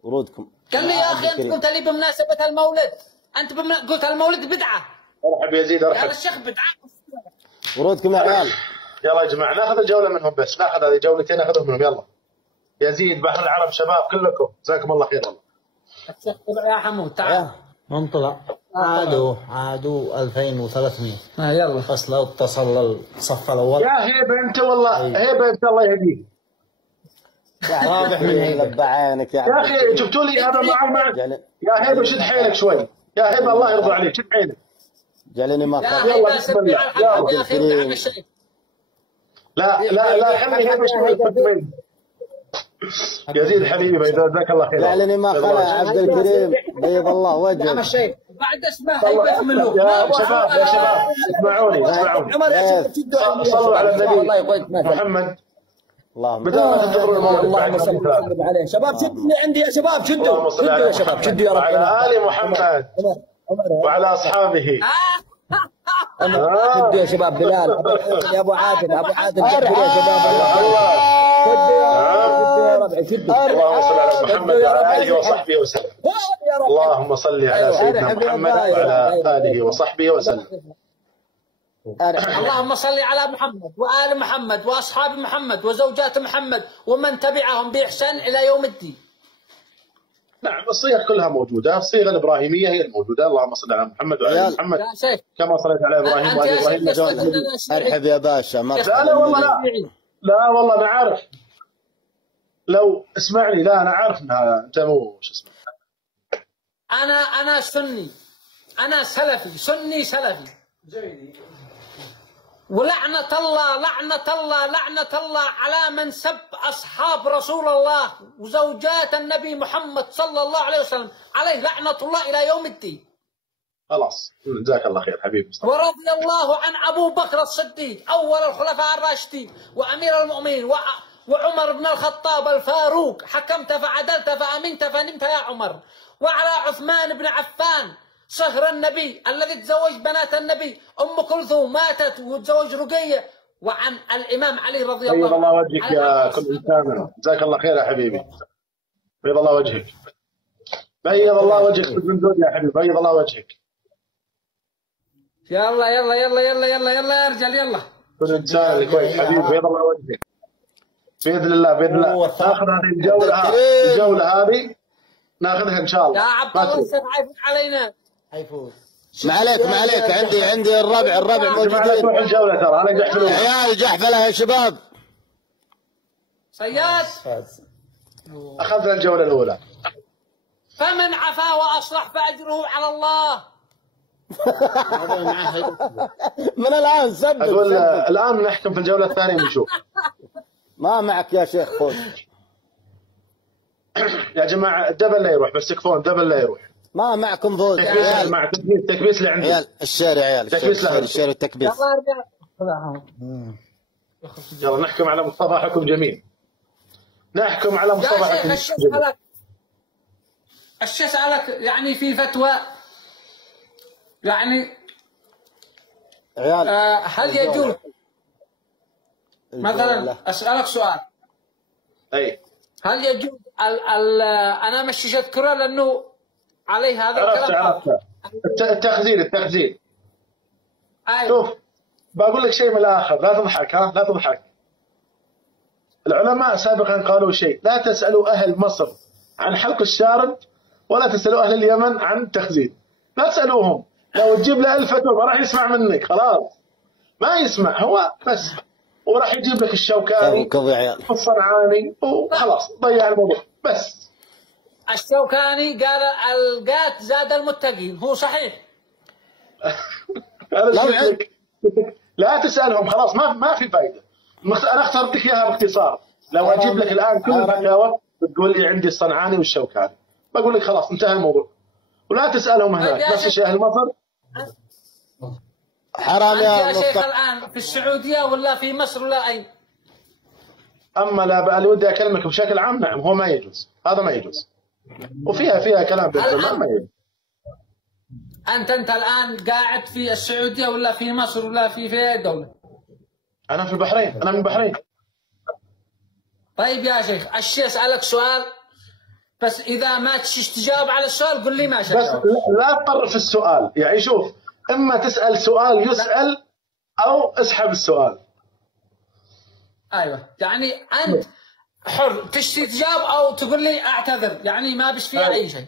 ورودكم. قال لي يا اخي انت قلت لي بمناسبة المولد، انت قلت المولد بدعة. ارحب يا زيد ارحب. قال الشيخ بدعة. ورودكم يا عيال. يلا يا جماعة ناخذ جولة منهم، بس ناخذ هذه جولتين ناخذهم منهم. يلا يا زيد بحر العرب شباب كلكم جزاكم الله خير. والله الشيخ طلع يا حمود تعال. من طلع؟ عادوا 2300. يلا بس لو اتصل الصف الاول. يا هيبة انت والله. هيبة انت الله يهديك. واضح من لبى عينك يا اخي. جبتوا لي هذا معي. يا هيبة شد حيلك شوي. يا هيبة الله يرضى عليك شد حيلك. جعلني ما يلا بسم الله يا عبد الكريم. لا خلي هيبة شوي. يزيد حبيبي جزاك الله خير. جعلني ما خلى عبد الكريم بيض الله وجهك. بعد اسمه هيبة ملوك. يا شباب اسمعوني. صلوا على النبي محمد. اللهم صل عليه. شباب شدوا اللي عندي يا شباب. شدوا يا شباب. شدوا يا رب. وعلى آل محمد وعلى أصحابه. شدوا يا شباب. بلال يا أبو عادل شدوا يا شباب. شدوا يا ربعي. شدوا. اللهم صل على محمد وعلى آله وصحبه وسلم. اللهم صل على سيدنا محمد وعلى آله وصحبه وسلم. اللهم صل على محمد وآل محمد وأصحاب محمد وزوجات محمد ومن تبعهم بإحسان إلى يوم الدين. نعم الصيغ كلها موجوده، الصيغه الابراهيميه هي الموجوده، اللهم صل على محمد وعلى يا- ال محمد يا شيخ كما صليت على ابراهيم انت وعلى يا ابراهيم شيخ إنك قصدك حميد ان مجيد. انا شيعي؟ ارحب يا باشا، لا مرحبا لا والله لا، شيعي. لا والله انا عارف. لو اسمعني، لا انا عارف انها انت مو شو اسمه. انا سني، انا سلفي، سني سلفي. ولعنة الله لعنة الله لعنة الله على من سب أصحاب رسول الله وزوجات النبي محمد صلى الله عليه وسلم، عليه لعنة الله إلى يوم الدين. خلاص جزاك الله خير حبيبي مصطفى. ورضي الله عن أبو بكر الصديق أول الخلفاء الراشدين وأمير المؤمنين وعمر بن الخطاب الفاروق، حكمت فعدلت فأمنت فنمت يا عمر. وعلى عثمان بن عفان صهر النبي الذي تزوج بنات النبي، أم كلثوم ماتت وتزوج رقية. وعن الإمام علي رضي الله بيض الله عنه. وجهك يا كل انسان، جزاك الله خير يا حبيبي. بيض الله وجهك، بيض الله وجهك من زوج يا حبيبي، بيض الله وجهك. يلا يلا يلا يلا يلا يلا يا رجال يلا. كل انسان كويس حبيبي، بيض الله وجهك. باذن الله باذن الله ناخذ هذه الجوله هذه ناخذها ان شاء الله. يا عبد الله السيف عايفك علينا. حيفوز. ما عليك عندي الربع جماعة موجودين. تروح الجوله ترى انا يحفلون. عيال جحفله يا شباب. صياد. فاز. اخذنا الجوله الاولى. فمن عفا وأصلح فأجره على الله. من الان سبب اقول الان نحكم في الجوله الثانيه ونشوف. ما معك يا شيخ، خذ. يا جماعه الدبل لا يروح، بس تكفون الدبل لا يروح. ما معكم فوز عيال. مع تكبيس اللي عندي. عيال الشارع، عيال تكبيس لها. الشارع والتكبيس. يلا ارجع. يلا نحكم على مصطفى حكم جميل. نحكم على مصطفى يا حكم شيخ جميل. الشيخ أسألك يعني في فتوى، يعني عيال هل يجوز مثلا أسألك سؤال، اي هل يجوز أنا مش أذكره لأنه عليه هذا الكلام. عرفت التخزين. أيوه. شوف بقول لك شيء من الاخر، لا تضحك لا تضحك. العلماء سابقا قالوا شيء، لا تسالوا اهل مصر عن حلق الشارب ولا تسالوا اهل اليمن عن التخزين. لا تسالوهم، لو تجيب له الفتوى ما راح يسمع منك، خلاص ما يسمع هو بس، وراح يجيب لك الشوكاني والصنعاني وخلاص ضيع الموضوع بس. الشوكاني قال القات زاد المتقين، هو صحيح؟ لا تسالهم، خلاص ما في فائده. انا اخترت لك اياها باختصار. لو اجيب لك الان كل الفتاوى بتقول لي عندي الصنعاني والشوكاني، بقول لك خلاص انتهى الموضوع. ولا تسالهم هناك، نفس الشيء اهل مصر. حرام يا شيخ الان في السعوديه ولا في مصر ولا اين؟ اما لا اللي ودي اكلمك بشكل عام، نعم هو ما يجوز، هذا ما يجوز. وفيها كلام بالعلماء ما يجوز. انت الان قاعد في السعوديه ولا في مصر ولا في اي دوله؟ انا في البحرين، انا من البحرين. طيب يا شيخ الشيخ اسالك سؤال، بس اذا ما تجاوب على السؤال قل لي ماشي. بس لا تطر في السؤال، يعني شوف اما تسال سؤال يسال او اسحب السؤال. ايوه يعني انت حر تشتي تجاوب او تقول لي اعتذر، يعني ما بش فيها اي شيء.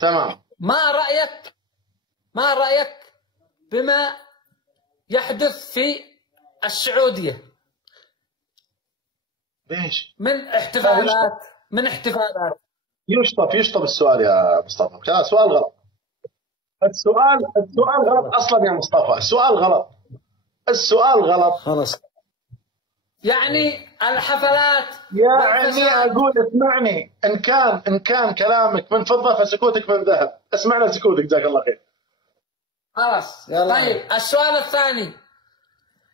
تمام. ما رايك بما يحدث في السعوديه ليش؟ من احتفالات يشطب السؤال يا مصطفى، كان سؤال غلط. السؤال غلط اصلا يا مصطفى، السؤال غلط خلاص. يعني الحفلات يعني اقول اسمعني، ان كان كلامك من فضه فسكوتك من ذهب، اسمعنا سكوتك جزاك الله خير. خلاص. طيب السؤال الثاني،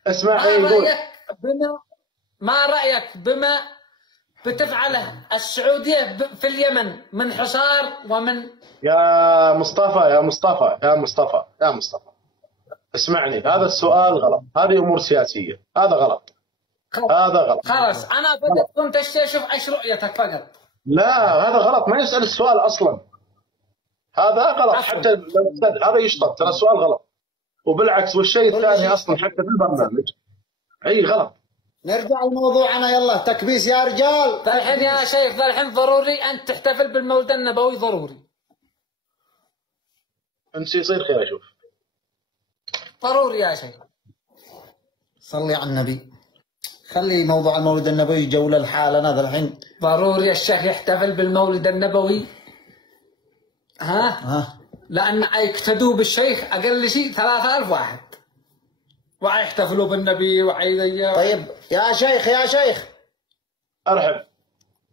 اسمع ما رأيك بما بتفعله السعودية في اليمن من حصار ومن يا مصطفى اسمعني، هذا السؤال غلط، هذه امور سياسيه، هذا غلط. خلاص انا بدك كنت اشوف ايش رؤيتك فقط. لا هذا غلط، ما يسال السؤال اصلا، هذا غلط. حتى هذا يشطب، ترى السؤال غلط. وبالعكس والشيء الثاني اصلا حتى في البرنامج اي غلط. نرجع لموضوعنا يلا، تكبيس يا رجال. الحين يا شيخ الحين ضروري أن تحتفل بالمولد النبوي، ضروري. انت يصير خير اشوف. ضروري يا شيخ. صلي على النبي. خلي موضوع المولد النبوي جولة لحالنا الحين. ضروري الشيخ يحتفل بالمولد النبوي. ها؟ لأن يقتدوا بالشيخ أقل شيء 3000 واحد. ويحتفلوا بالنبي وعيدية. طيب يا شيخ يا شيخ. ارحب.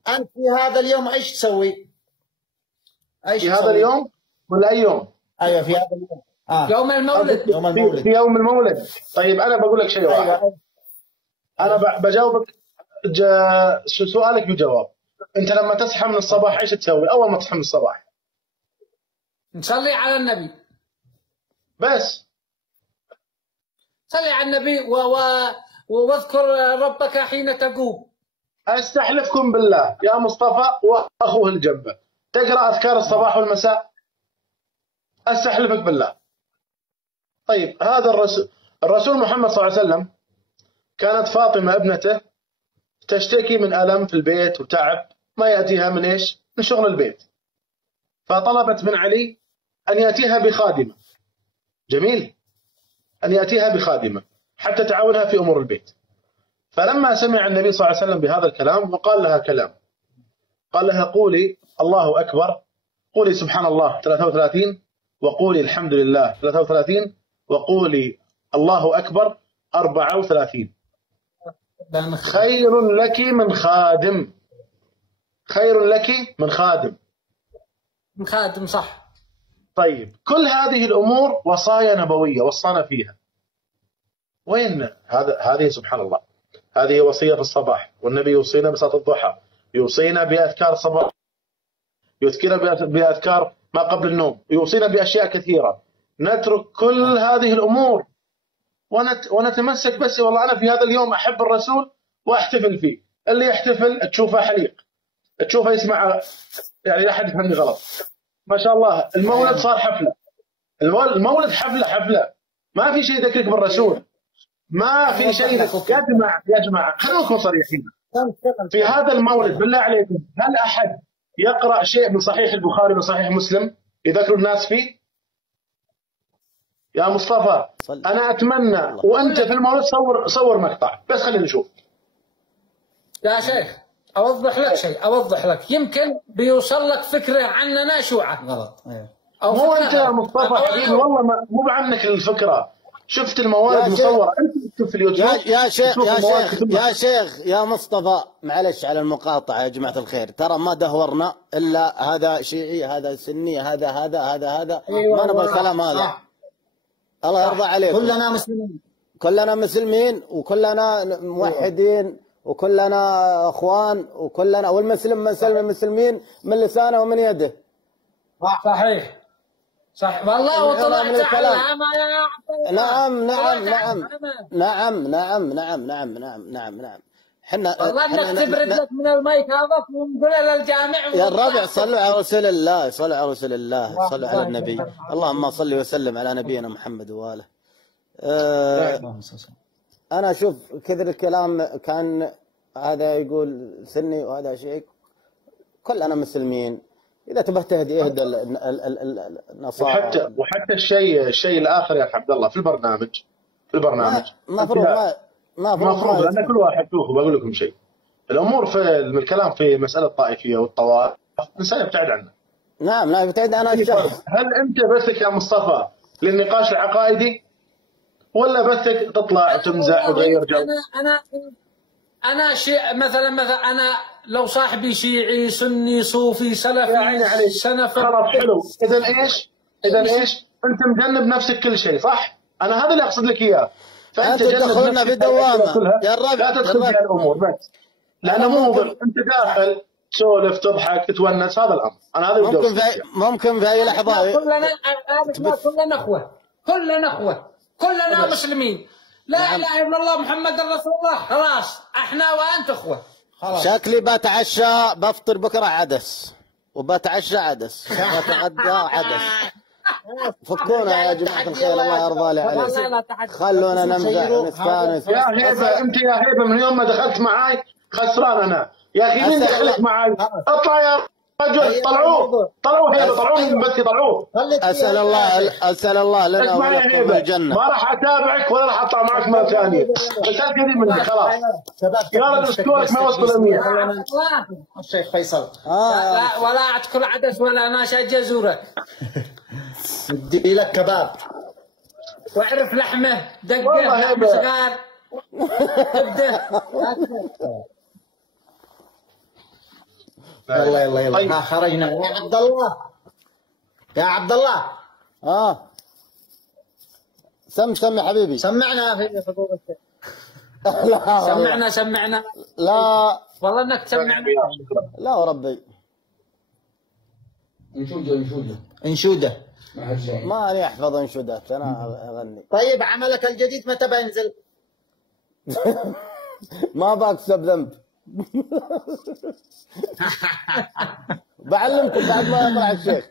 أنت في هذا اليوم ايش تسوي؟ في هذا اليوم ولا أي يوم؟ أيوه في هذا اليوم. يوم المولد. يوم المولد. في يوم المولد. طيب أنا بقول لك شيء واحد. أيوة. أنا بجاوبك سؤالك بجواب. أنت لما تصحى من الصباح إيش تسوي؟ أول ما تصحى من الصباح نصلي على النبي. بس. صلي على النبي واذكر ربك حين تقوم. أستحلفكم بالله يا مصطفى وأخوه الجنبة، تقرأ أذكار الصباح والمساء؟ أستحلفك بالله. طيب هذا الرسول محمد صلى الله عليه وسلم كانت فاطمة ابنته تشتكي من ألم في البيت وتعب ما يأتيها من إيش؟ من شغل البيت، فطلبت من علي أن يأتيها بخادمة. جميل، أن يأتيها بخادمة حتى تعاونها في أمور البيت. فلما سمع النبي صلى الله عليه وسلم بهذا الكلام وقال لها كلام، قال لها قولي الله أكبر، قولي سبحان الله 33، وقولي الحمد لله 33، وقولي الله أكبر 34. خير لك من خادم. خير لك من خادم. من خادم صح. طيب كل هذه الأمور وصايا نبوية وصانا فيها. وين هذه سبحان الله، هذه وصية في الصباح، والنبي يوصينا بصلاة الضحى، يوصينا بأذكار الصباح، يذكرنا بأذكار ما قبل النوم، يوصينا بأشياء كثيرة. نترك كل هذه الأمور ونتمسك بس. والله أنا في هذا اليوم أحب الرسول وأحتفل فيه. اللي يحتفل تشوفه حليق، تشوفه يسمع، يعني لا حد يفهمني غلط. ما شاء الله المولد صار حفلة. المولد حفلة. ما في شيء يذكرك بالرسول، ما في شيء. يا جماعة خلونا نكون صريحين في هذا المولد. بالله عليكم هل أحد يقرأ شيء من صحيح البخاري وصحيح مسلم يذكر الناس فيه؟ يا مصطفى أنا أتمنى وأنت في المولد صور مقطع بس خلينا نشوف. يا شيخ أوضح لك شيء، أوضح لك يمكن بيوصل لك فكرة عننا شوعة غلط. مو أنت يا مصطفى حبيبي، والله مو بعنك الفكرة. شفت المواد مصورة أنت تشوف في اليوتيوب. يا شيخ يا مصطفى، معلش على المقاطعة يا جماعة الخير، ترى ما دهورنا إلا هذا شيعي هذا سني هذا ما نبغى الكلام هذا. الله يرضى عليكم. كلنا مسلمين وكلنا موحدين وكلنا اخوان وكلنا، والمسلم من سلم المسلمين من لسانه ومن يده. صحيح صح والله. وطلعت على العمى يا عبد الله. نعم. احنا والله انك تبرد لك من المايك هذا ونقول للجامع. يا الربع صلوا على رسول الله، صلوا على رسول الله، صلوا على النبي. اللهم صل وسلم على نبينا محمد واله. أنا أشوف كثر الكلام، كان هذا يقول سني وهذا شيء، كلنا مسلمين. إذا تبغى تهدي اهدى النصارى. وحتى الشيء الآخر يا عبد الله في البرنامج مفروض لأن كل واحد شوفوا بقول لكم شيء. الأمور في الكلام في مسألة الطائفية والطوائف الإنسان يبتعد عنها. نعم يبتعد عنها الشخص. هل أنت بثك يا مصطفى للنقاش العقائدي ولا بثك تطلع وتمزح وتغير جو؟ أنا شيء مثلا أنا لو صاحبي شيعي سني صوفي سلفي سنفي خلاص حلو. إذا إيش؟ أنت مجنب نفسك كل شيء صح؟ أنا هذا اللي أقصد لك إياه. فأنت تدخلنا في دوامة يا الربع. لا تدخل في الأمور بس، لأنه مو أنت داخل تسولف تضحك تتونس، هذا الأمر. أنا هذا ممكن في أي لحظة كلنا أخوة كلنا مسلمين. لا اله الا الله محمد رسول الله. خلاص احنا وانت اخوه. شكلي بتعشى بفطر بكره عدس وبتعشى عدس وبتغدى عدس فكونا يا جماعة الخير، الله يرضى لي عليك. خلونا نمزح ونستانس. يا هيبة انت يا هيبة من يوم ما دخلت معاي خسران انا. يا اخي مين دخلك معاي؟ اطلع يا رجل، طلعوه هيبة، طلعوه من بثي، طلعوه. اسال الله لنا ولكم الجنة. ما راح اتابعك ولا راح اطلع معك مرة ثانية. بس كثير منك خلاص. يا رجل سكورك ما يوصل ل 100. الشيخ فيصل لا ولا تاكل عدس ولا ماشي جزورك. بدي لك كباب واعرف لحمه دقه والله صغار. يلا يلا يلا. طيب. خرجنا يا عبد الله، يا عبد الله. سم يا حبيبي. سمعنا يا اخي فضول الشيخ. سمعنا لا والله انك تسمعنا. لا وربي. انشوده. ماني احفظ انشودات انا اغني. طيب عملك الجديد متى بينزل؟ ما بكسب ذنب. بعلمكم بعد ما يطلع الشيخ.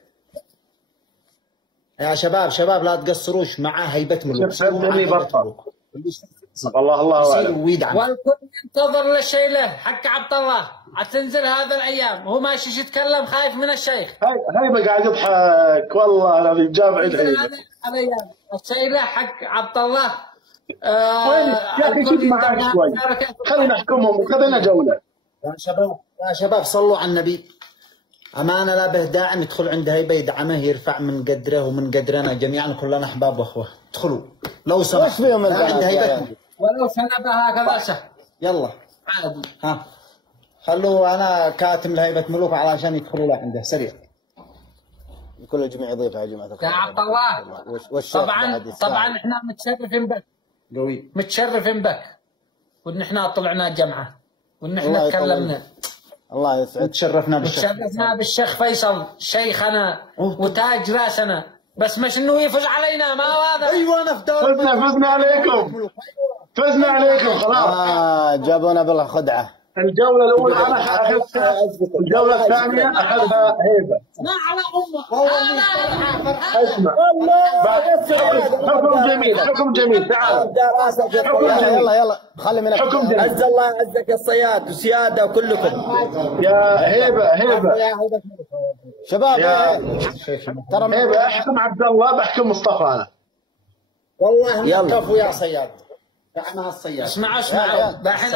يا شباب لا تقصروش معاه هيبة ملوك. الله اعلم. والكل ينتظر للشيله حق عبد الله حتنزل هذا الايام، هو ماشي يتكلم خايف من الشيخ. هيبة قاعد يضحك والله العظيم جامع الهيبة. الشيله حق عبد الله. وين يا اخي خذ معاك شوي، خلينا نحكمهم وخذنا جولة. يا شباب صلوا على النبي. أمانة لا به داعي ندخل عند هيبة يدعمه يرفع من قدره ومن قدرنا جميعا، كلنا أحباب وأخوة. ادخلوا لو سمحت عند هيبتكم ولو سنبه هكذا سهل. يلا عادي. ها خلوا أنا كاتم لهيبة ملوك علشان يدخلوا له عنده سريع. كل الجميع يضيف يا جماعة الخير. يا عبد الله طبعا احنا متشرفين بك. قوي. متشرفين بك وان احنا طلعنا جمعة وان احنا تكلمنا. الله يسعدك. تشرفنا بالشيخ فيصل شيخنا وتاج راسنا، بس مش انه يفوز علينا ما هذا. ايوه انا فزنا عليكم. فزنا عليكم خلاص. جابونا بالخدعة. الجولة الأولى أنا أخذتها، الجولة الثانية أخذها هيبة. ما على أمه. اسمع. حكم جميل تعال. يلا خلي من حكم جميل. عز الله عزك الصياد وسيادة وكلكم. يا هيبة شباب ترى هيبة أحكم عبد الله بحكم مصطفى أنا. والله كفو يا صياد. دعمها الصياد. اسمعوا دحين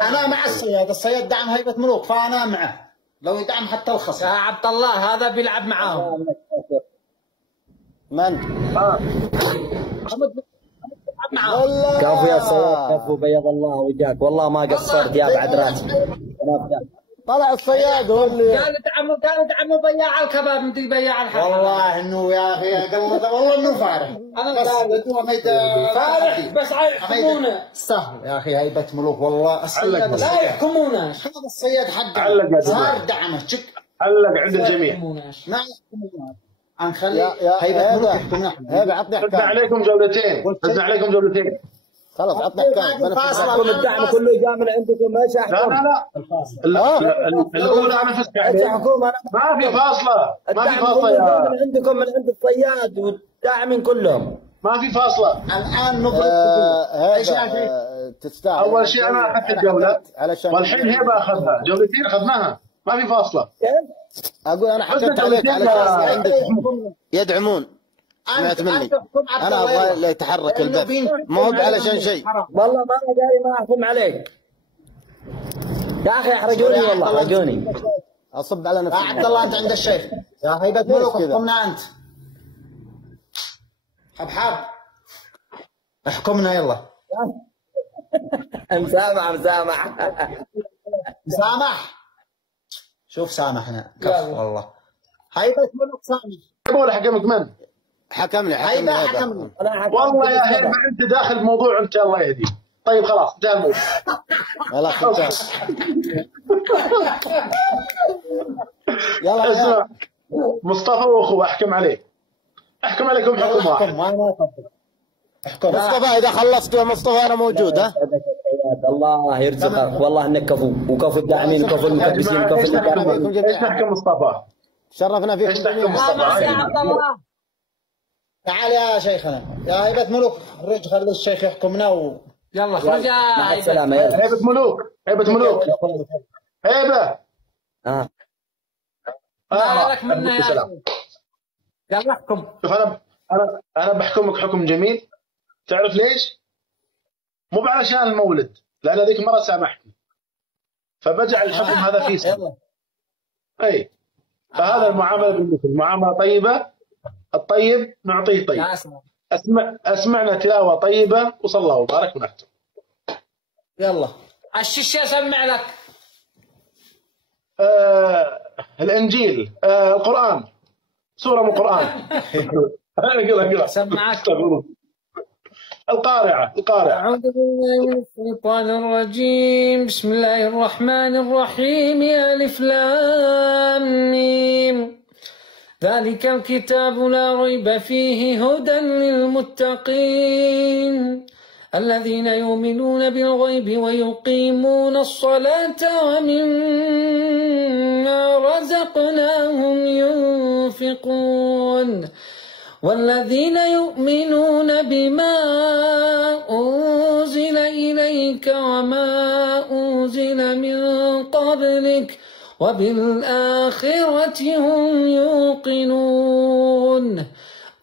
انا مع الصياد دعم هيبة ملوك فانا معه لو يدعم حتى الخصم. يا عبد الله هذا بيلعب معاهم. من؟ معاهم. كفو يا صياد كفو بيض الله وجهك، والله ما قصرت يا بعد راسي. طلع الصياد هو اللي قال دعموا بياع الكباب انت بياع الحلقة. والله انه يا اخي والله انه فارح. انا فارح بس يحكمونه. سهل يا اخي هيبة ملوك والله الصياد لا يحكمونه. هذا الصياد حقه علق صار دعمه شك علق عند الجميع. ما يحكمونه. نخلي هيبة ملوك يحكمونه. هيبة عطني فزنا عليكم جولتين. خلاص عطني حكام. فاصلكم الدعم كله جاء من عندكم ما يحكم. لا الأولى أنا فزت عليه. ما في فاصلة يا من عندكم من عند الصياد والداعمين كلهم. ما في فاصلة. الآن نضرب تستاهل. أول شيء أنا أخذت الجولة والحين هيبة أخذها، جولتين أخذناها ما في فاصلة. أقول أنا حكيت عليك علشان عندك يدعمون. سمعت مني أنا أبغى يتحرك البث ما هو علشان شيء. والله ما أنا جاي ما أحكم عليك يا أخي. أحرجوني والله أحرجوني. أصب على نفسي. عبد الله أنت عند الشيخ يا هيبة ملوك احكمنا أنت. حبحب احكمنا يلا. مسامح شوف سامحنا كف والله. هيبة ملوك سامح. ولا حكمك من؟ حكمني هيبة حكمني. والله يا هيبة أنت داخل الموضوع أنت الله يهديك. طيب خلاص انتهى يلا يلا اسمع مصطفى واخوه احكم عليه. احكم عليكم حكم واحد. احكم مصطفى اذا خلصت يا مصطفى انا موجود. ها الله يرزقك والله انك كفو وكفو الداعمين وكفو المكبسين وكفو ايش نحكم مصطفى؟ شرفنا فيكم جميعا. يا عبد الله تعال يا شيخنا يا هيبة ملوك، خرج خلي الشيخ يحكمنا يلا خرج مع السلامة. يلا هيبة ملوك، هيبة ملوك، هيبة. لك منه يا سلام. يلا احكم. شوف أنا بحكمك حكم جميل. تعرف ليش؟ مو علشان المولد، لأن ذيك المرة سامحتني، فبجعل الحكم هذا في سنة. أي فهذا المعاملة بالمثل، معاملة طيبة. الطيب نعطيه طيب. أسمعنا تلاوة طيبة وصلى الله وبارك ونختم. يلا الشيشة سمع لك. الإنجيل، القرآن، سورة من القرآن. اقرأ سمعك. القارعة. أعوذ بالله من الشيطان الرجيم. بسم الله الرحمن الرحيم. ألف لام ميم. ذلك الكتاب لا ريب فيه هدى للمتقين الذين يؤمنون بالغيب ويقيمون الصلاة ومما رزقناهم ينفقون والذين يؤمنون بما أنزل إليك وما أنزل من قبلك وبالآخرة هم يوقنون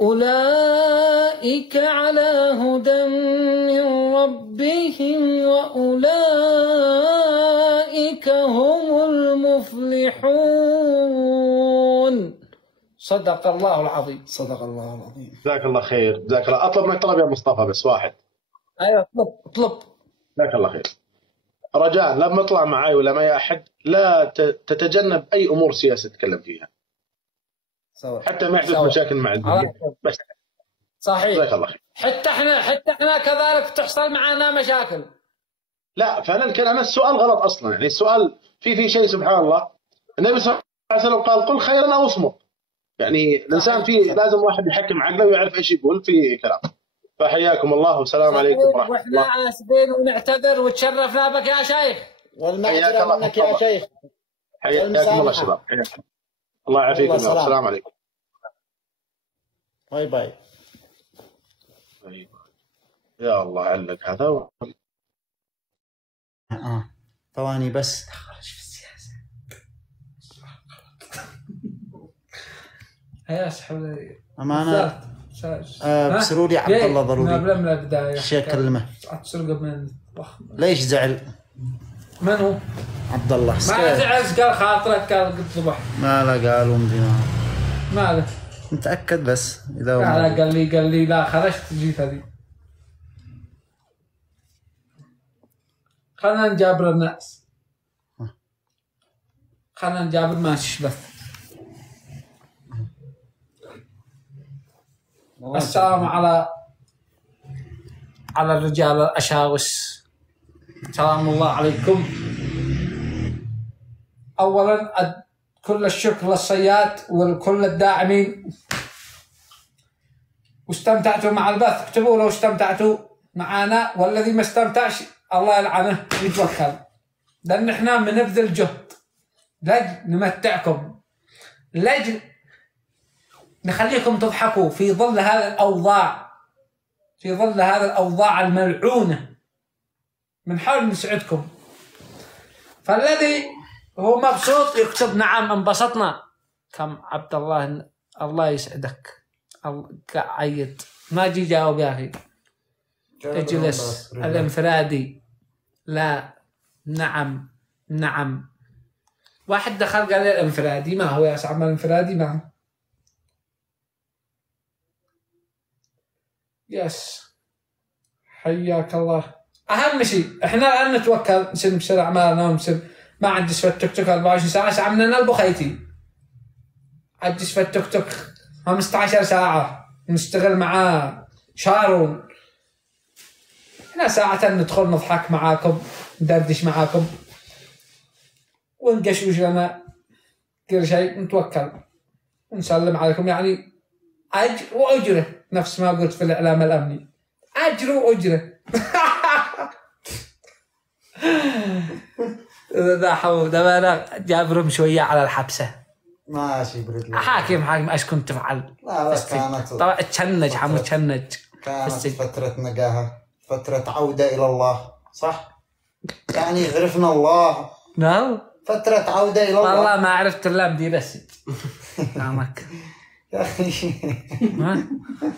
أولئك على هدى من ربهم وأولئك هم المفلحون. صدق الله العظيم. صدق الله العظيم. جزاك الله خير، جزاك الله. أطلب منك طلب يا مصطفى بس واحد. أيوة اطلب. جزاك الله خير. رجاء لما تطلع معاي ولا معي أحد لا تتجنب أي أمور سياسة تتكلم فيها. حتى ما يحدث مشاكل مع الدنيا. بس صحيح. جزاك الله خير. حتى احنا كذلك تحصل معنا مشاكل. لا فعلا كان أنا السؤال غلط أصلا، يعني السؤال في شيء سبحان الله. النبي صلى الله عليه وسلم قال قل خيرا أو اصمت. يعني الإنسان فيه لازم واحد يحكم عقله ويعرف إيش يقول في كلام. فحياكم الله والسلام عليكم ورحمة الله. واحنا آسفين ونعتذر وتشرفنا بك يا شيخ. والمعذرة منك يا شيخ. حياكم الله شباب. الله يعافيكم. السلام عليكم. باي باي. يا الله علق هذا. ثواني بس. يا اسحب أمانة بسروا لي عبد الله ضروري. قبل من البداية الشيخ كلمه. تسرق من ليش زعل؟ من هو؟ عبد الله. ما زعل، قال خاطرك، قال قلت ذبح. ما لا قالوا مدينة. ما له. متأكد بس إذا لا قال لي لا خرجت جيت هذه. خلنا نجابر الناس. خلنا نجابر ماشي بث. السلام على الرجال الأشاوس. سلام الله عليكم. أولا كل الشكر للصياد وكل الداعمين. واستمتعتوا مع البث اكتبوا لو استمتعتوا معنا، والذي ما استمتعش الله يلعنه يتوكل، لأن احنا بنبذل جهد لجل نمتعكم، لجل نخليكم تضحكوا في ظل هذا الأوضاع، في ظل هذا الأوضاع الملعونة، بنحاول نسعدكم. فالذي هو مبسوط يكتب نعم انبسطنا. كم عبد الله الله يسعدك. عيد ما جي جاوب يا أخي. اجلس الانفرادي. لا نعم. واحد دخل قال لي الانفرادي ما هو يا سعد الانفرادي ما هو. يس حياك الله. اهم شيء احنا الان نتوكل نسير اعمالنا ونسير. ما عندي سفة توك توك 24 ساعه سعمنا البخيتي. عندي سفة توك توك 15 ساعه نشتغل معاه شارون. احنا ساعه ندخل نضحك معاكم ندردش معاكم ونقشوش لنا كل شيء نتوكل ونسلم عليكم. يعني أجر وأجرة نفس ما قلت في الإعلام الأمني. أجر وأجرة. ذا حول ده أنا جابرهم شوية على الحبسة. ماشي برد حاكم ايش كنت تفعل؟ لا بس كانت طبعا تشنج حمو تشنج. كانت فترة نقاهة، فترة عودة إلى الله، صح؟ يعني عرفنا الله. نعم. فترة عودة إلى الله. والله ما عرفت اللام دي بس. نعمك. يا أخي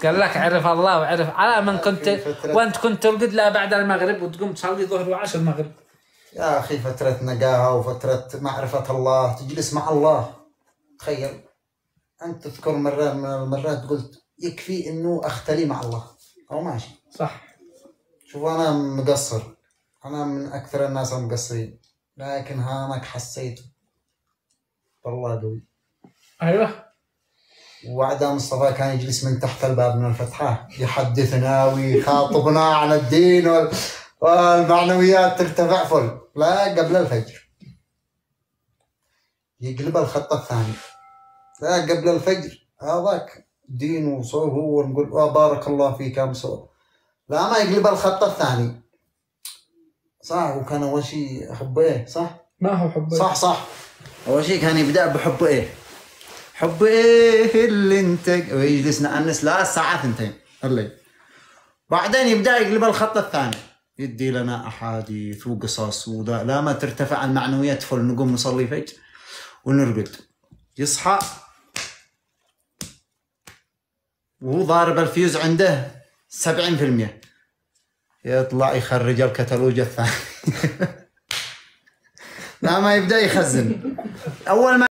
قال لك عرف الله وعرف على من كنت وانت كنت ترقد له بعد المغرب وتقوم تصلي ظهر وعشر المغرب. يا أخي فترة نقاهة وفترة معرفة الله، تجلس مع الله. تخيل أنت تذكر مرة من المرات قلت يكفي إنه أختلي مع الله أو ماشي. صح. شوف أنا مقصر، أنا من أكثر الناس المقصرين، لكن هانك حسيته والله قوي. أيوه. وعدا مصطفى كان يجلس من تحت الباب من الفتحة يحدثنا ويخاطبنا عن الدين والمعنويات ترتفع فل. لا قبل الفجر يقلب الخط الثاني، لا قبل الفجر هذاك دين وصوب هو نقول بارك الله فيك يا مصور، لا ما يقلب الخط الثاني. صح. وكان أول شيء حب إيه؟ صح؟ ما هو حب إيه؟ صح. أول شيء كان يبدأ بحب إيه؟ حب إيه اللي أنت، ويجلس نأنس لا الساعة 2 الليل. بعدين يبدأ يقلب الخط الثاني، يدي لنا أحاديث وقصص وذا، لا ما ترتفع المعنويات فل نقوم نصلي فجر ونرقد. يصحى وهو ضارب الفيوز عنده 70%، يطلع يخرج الكتالوج الثاني. لا ما يبدأ يخزن. أول ما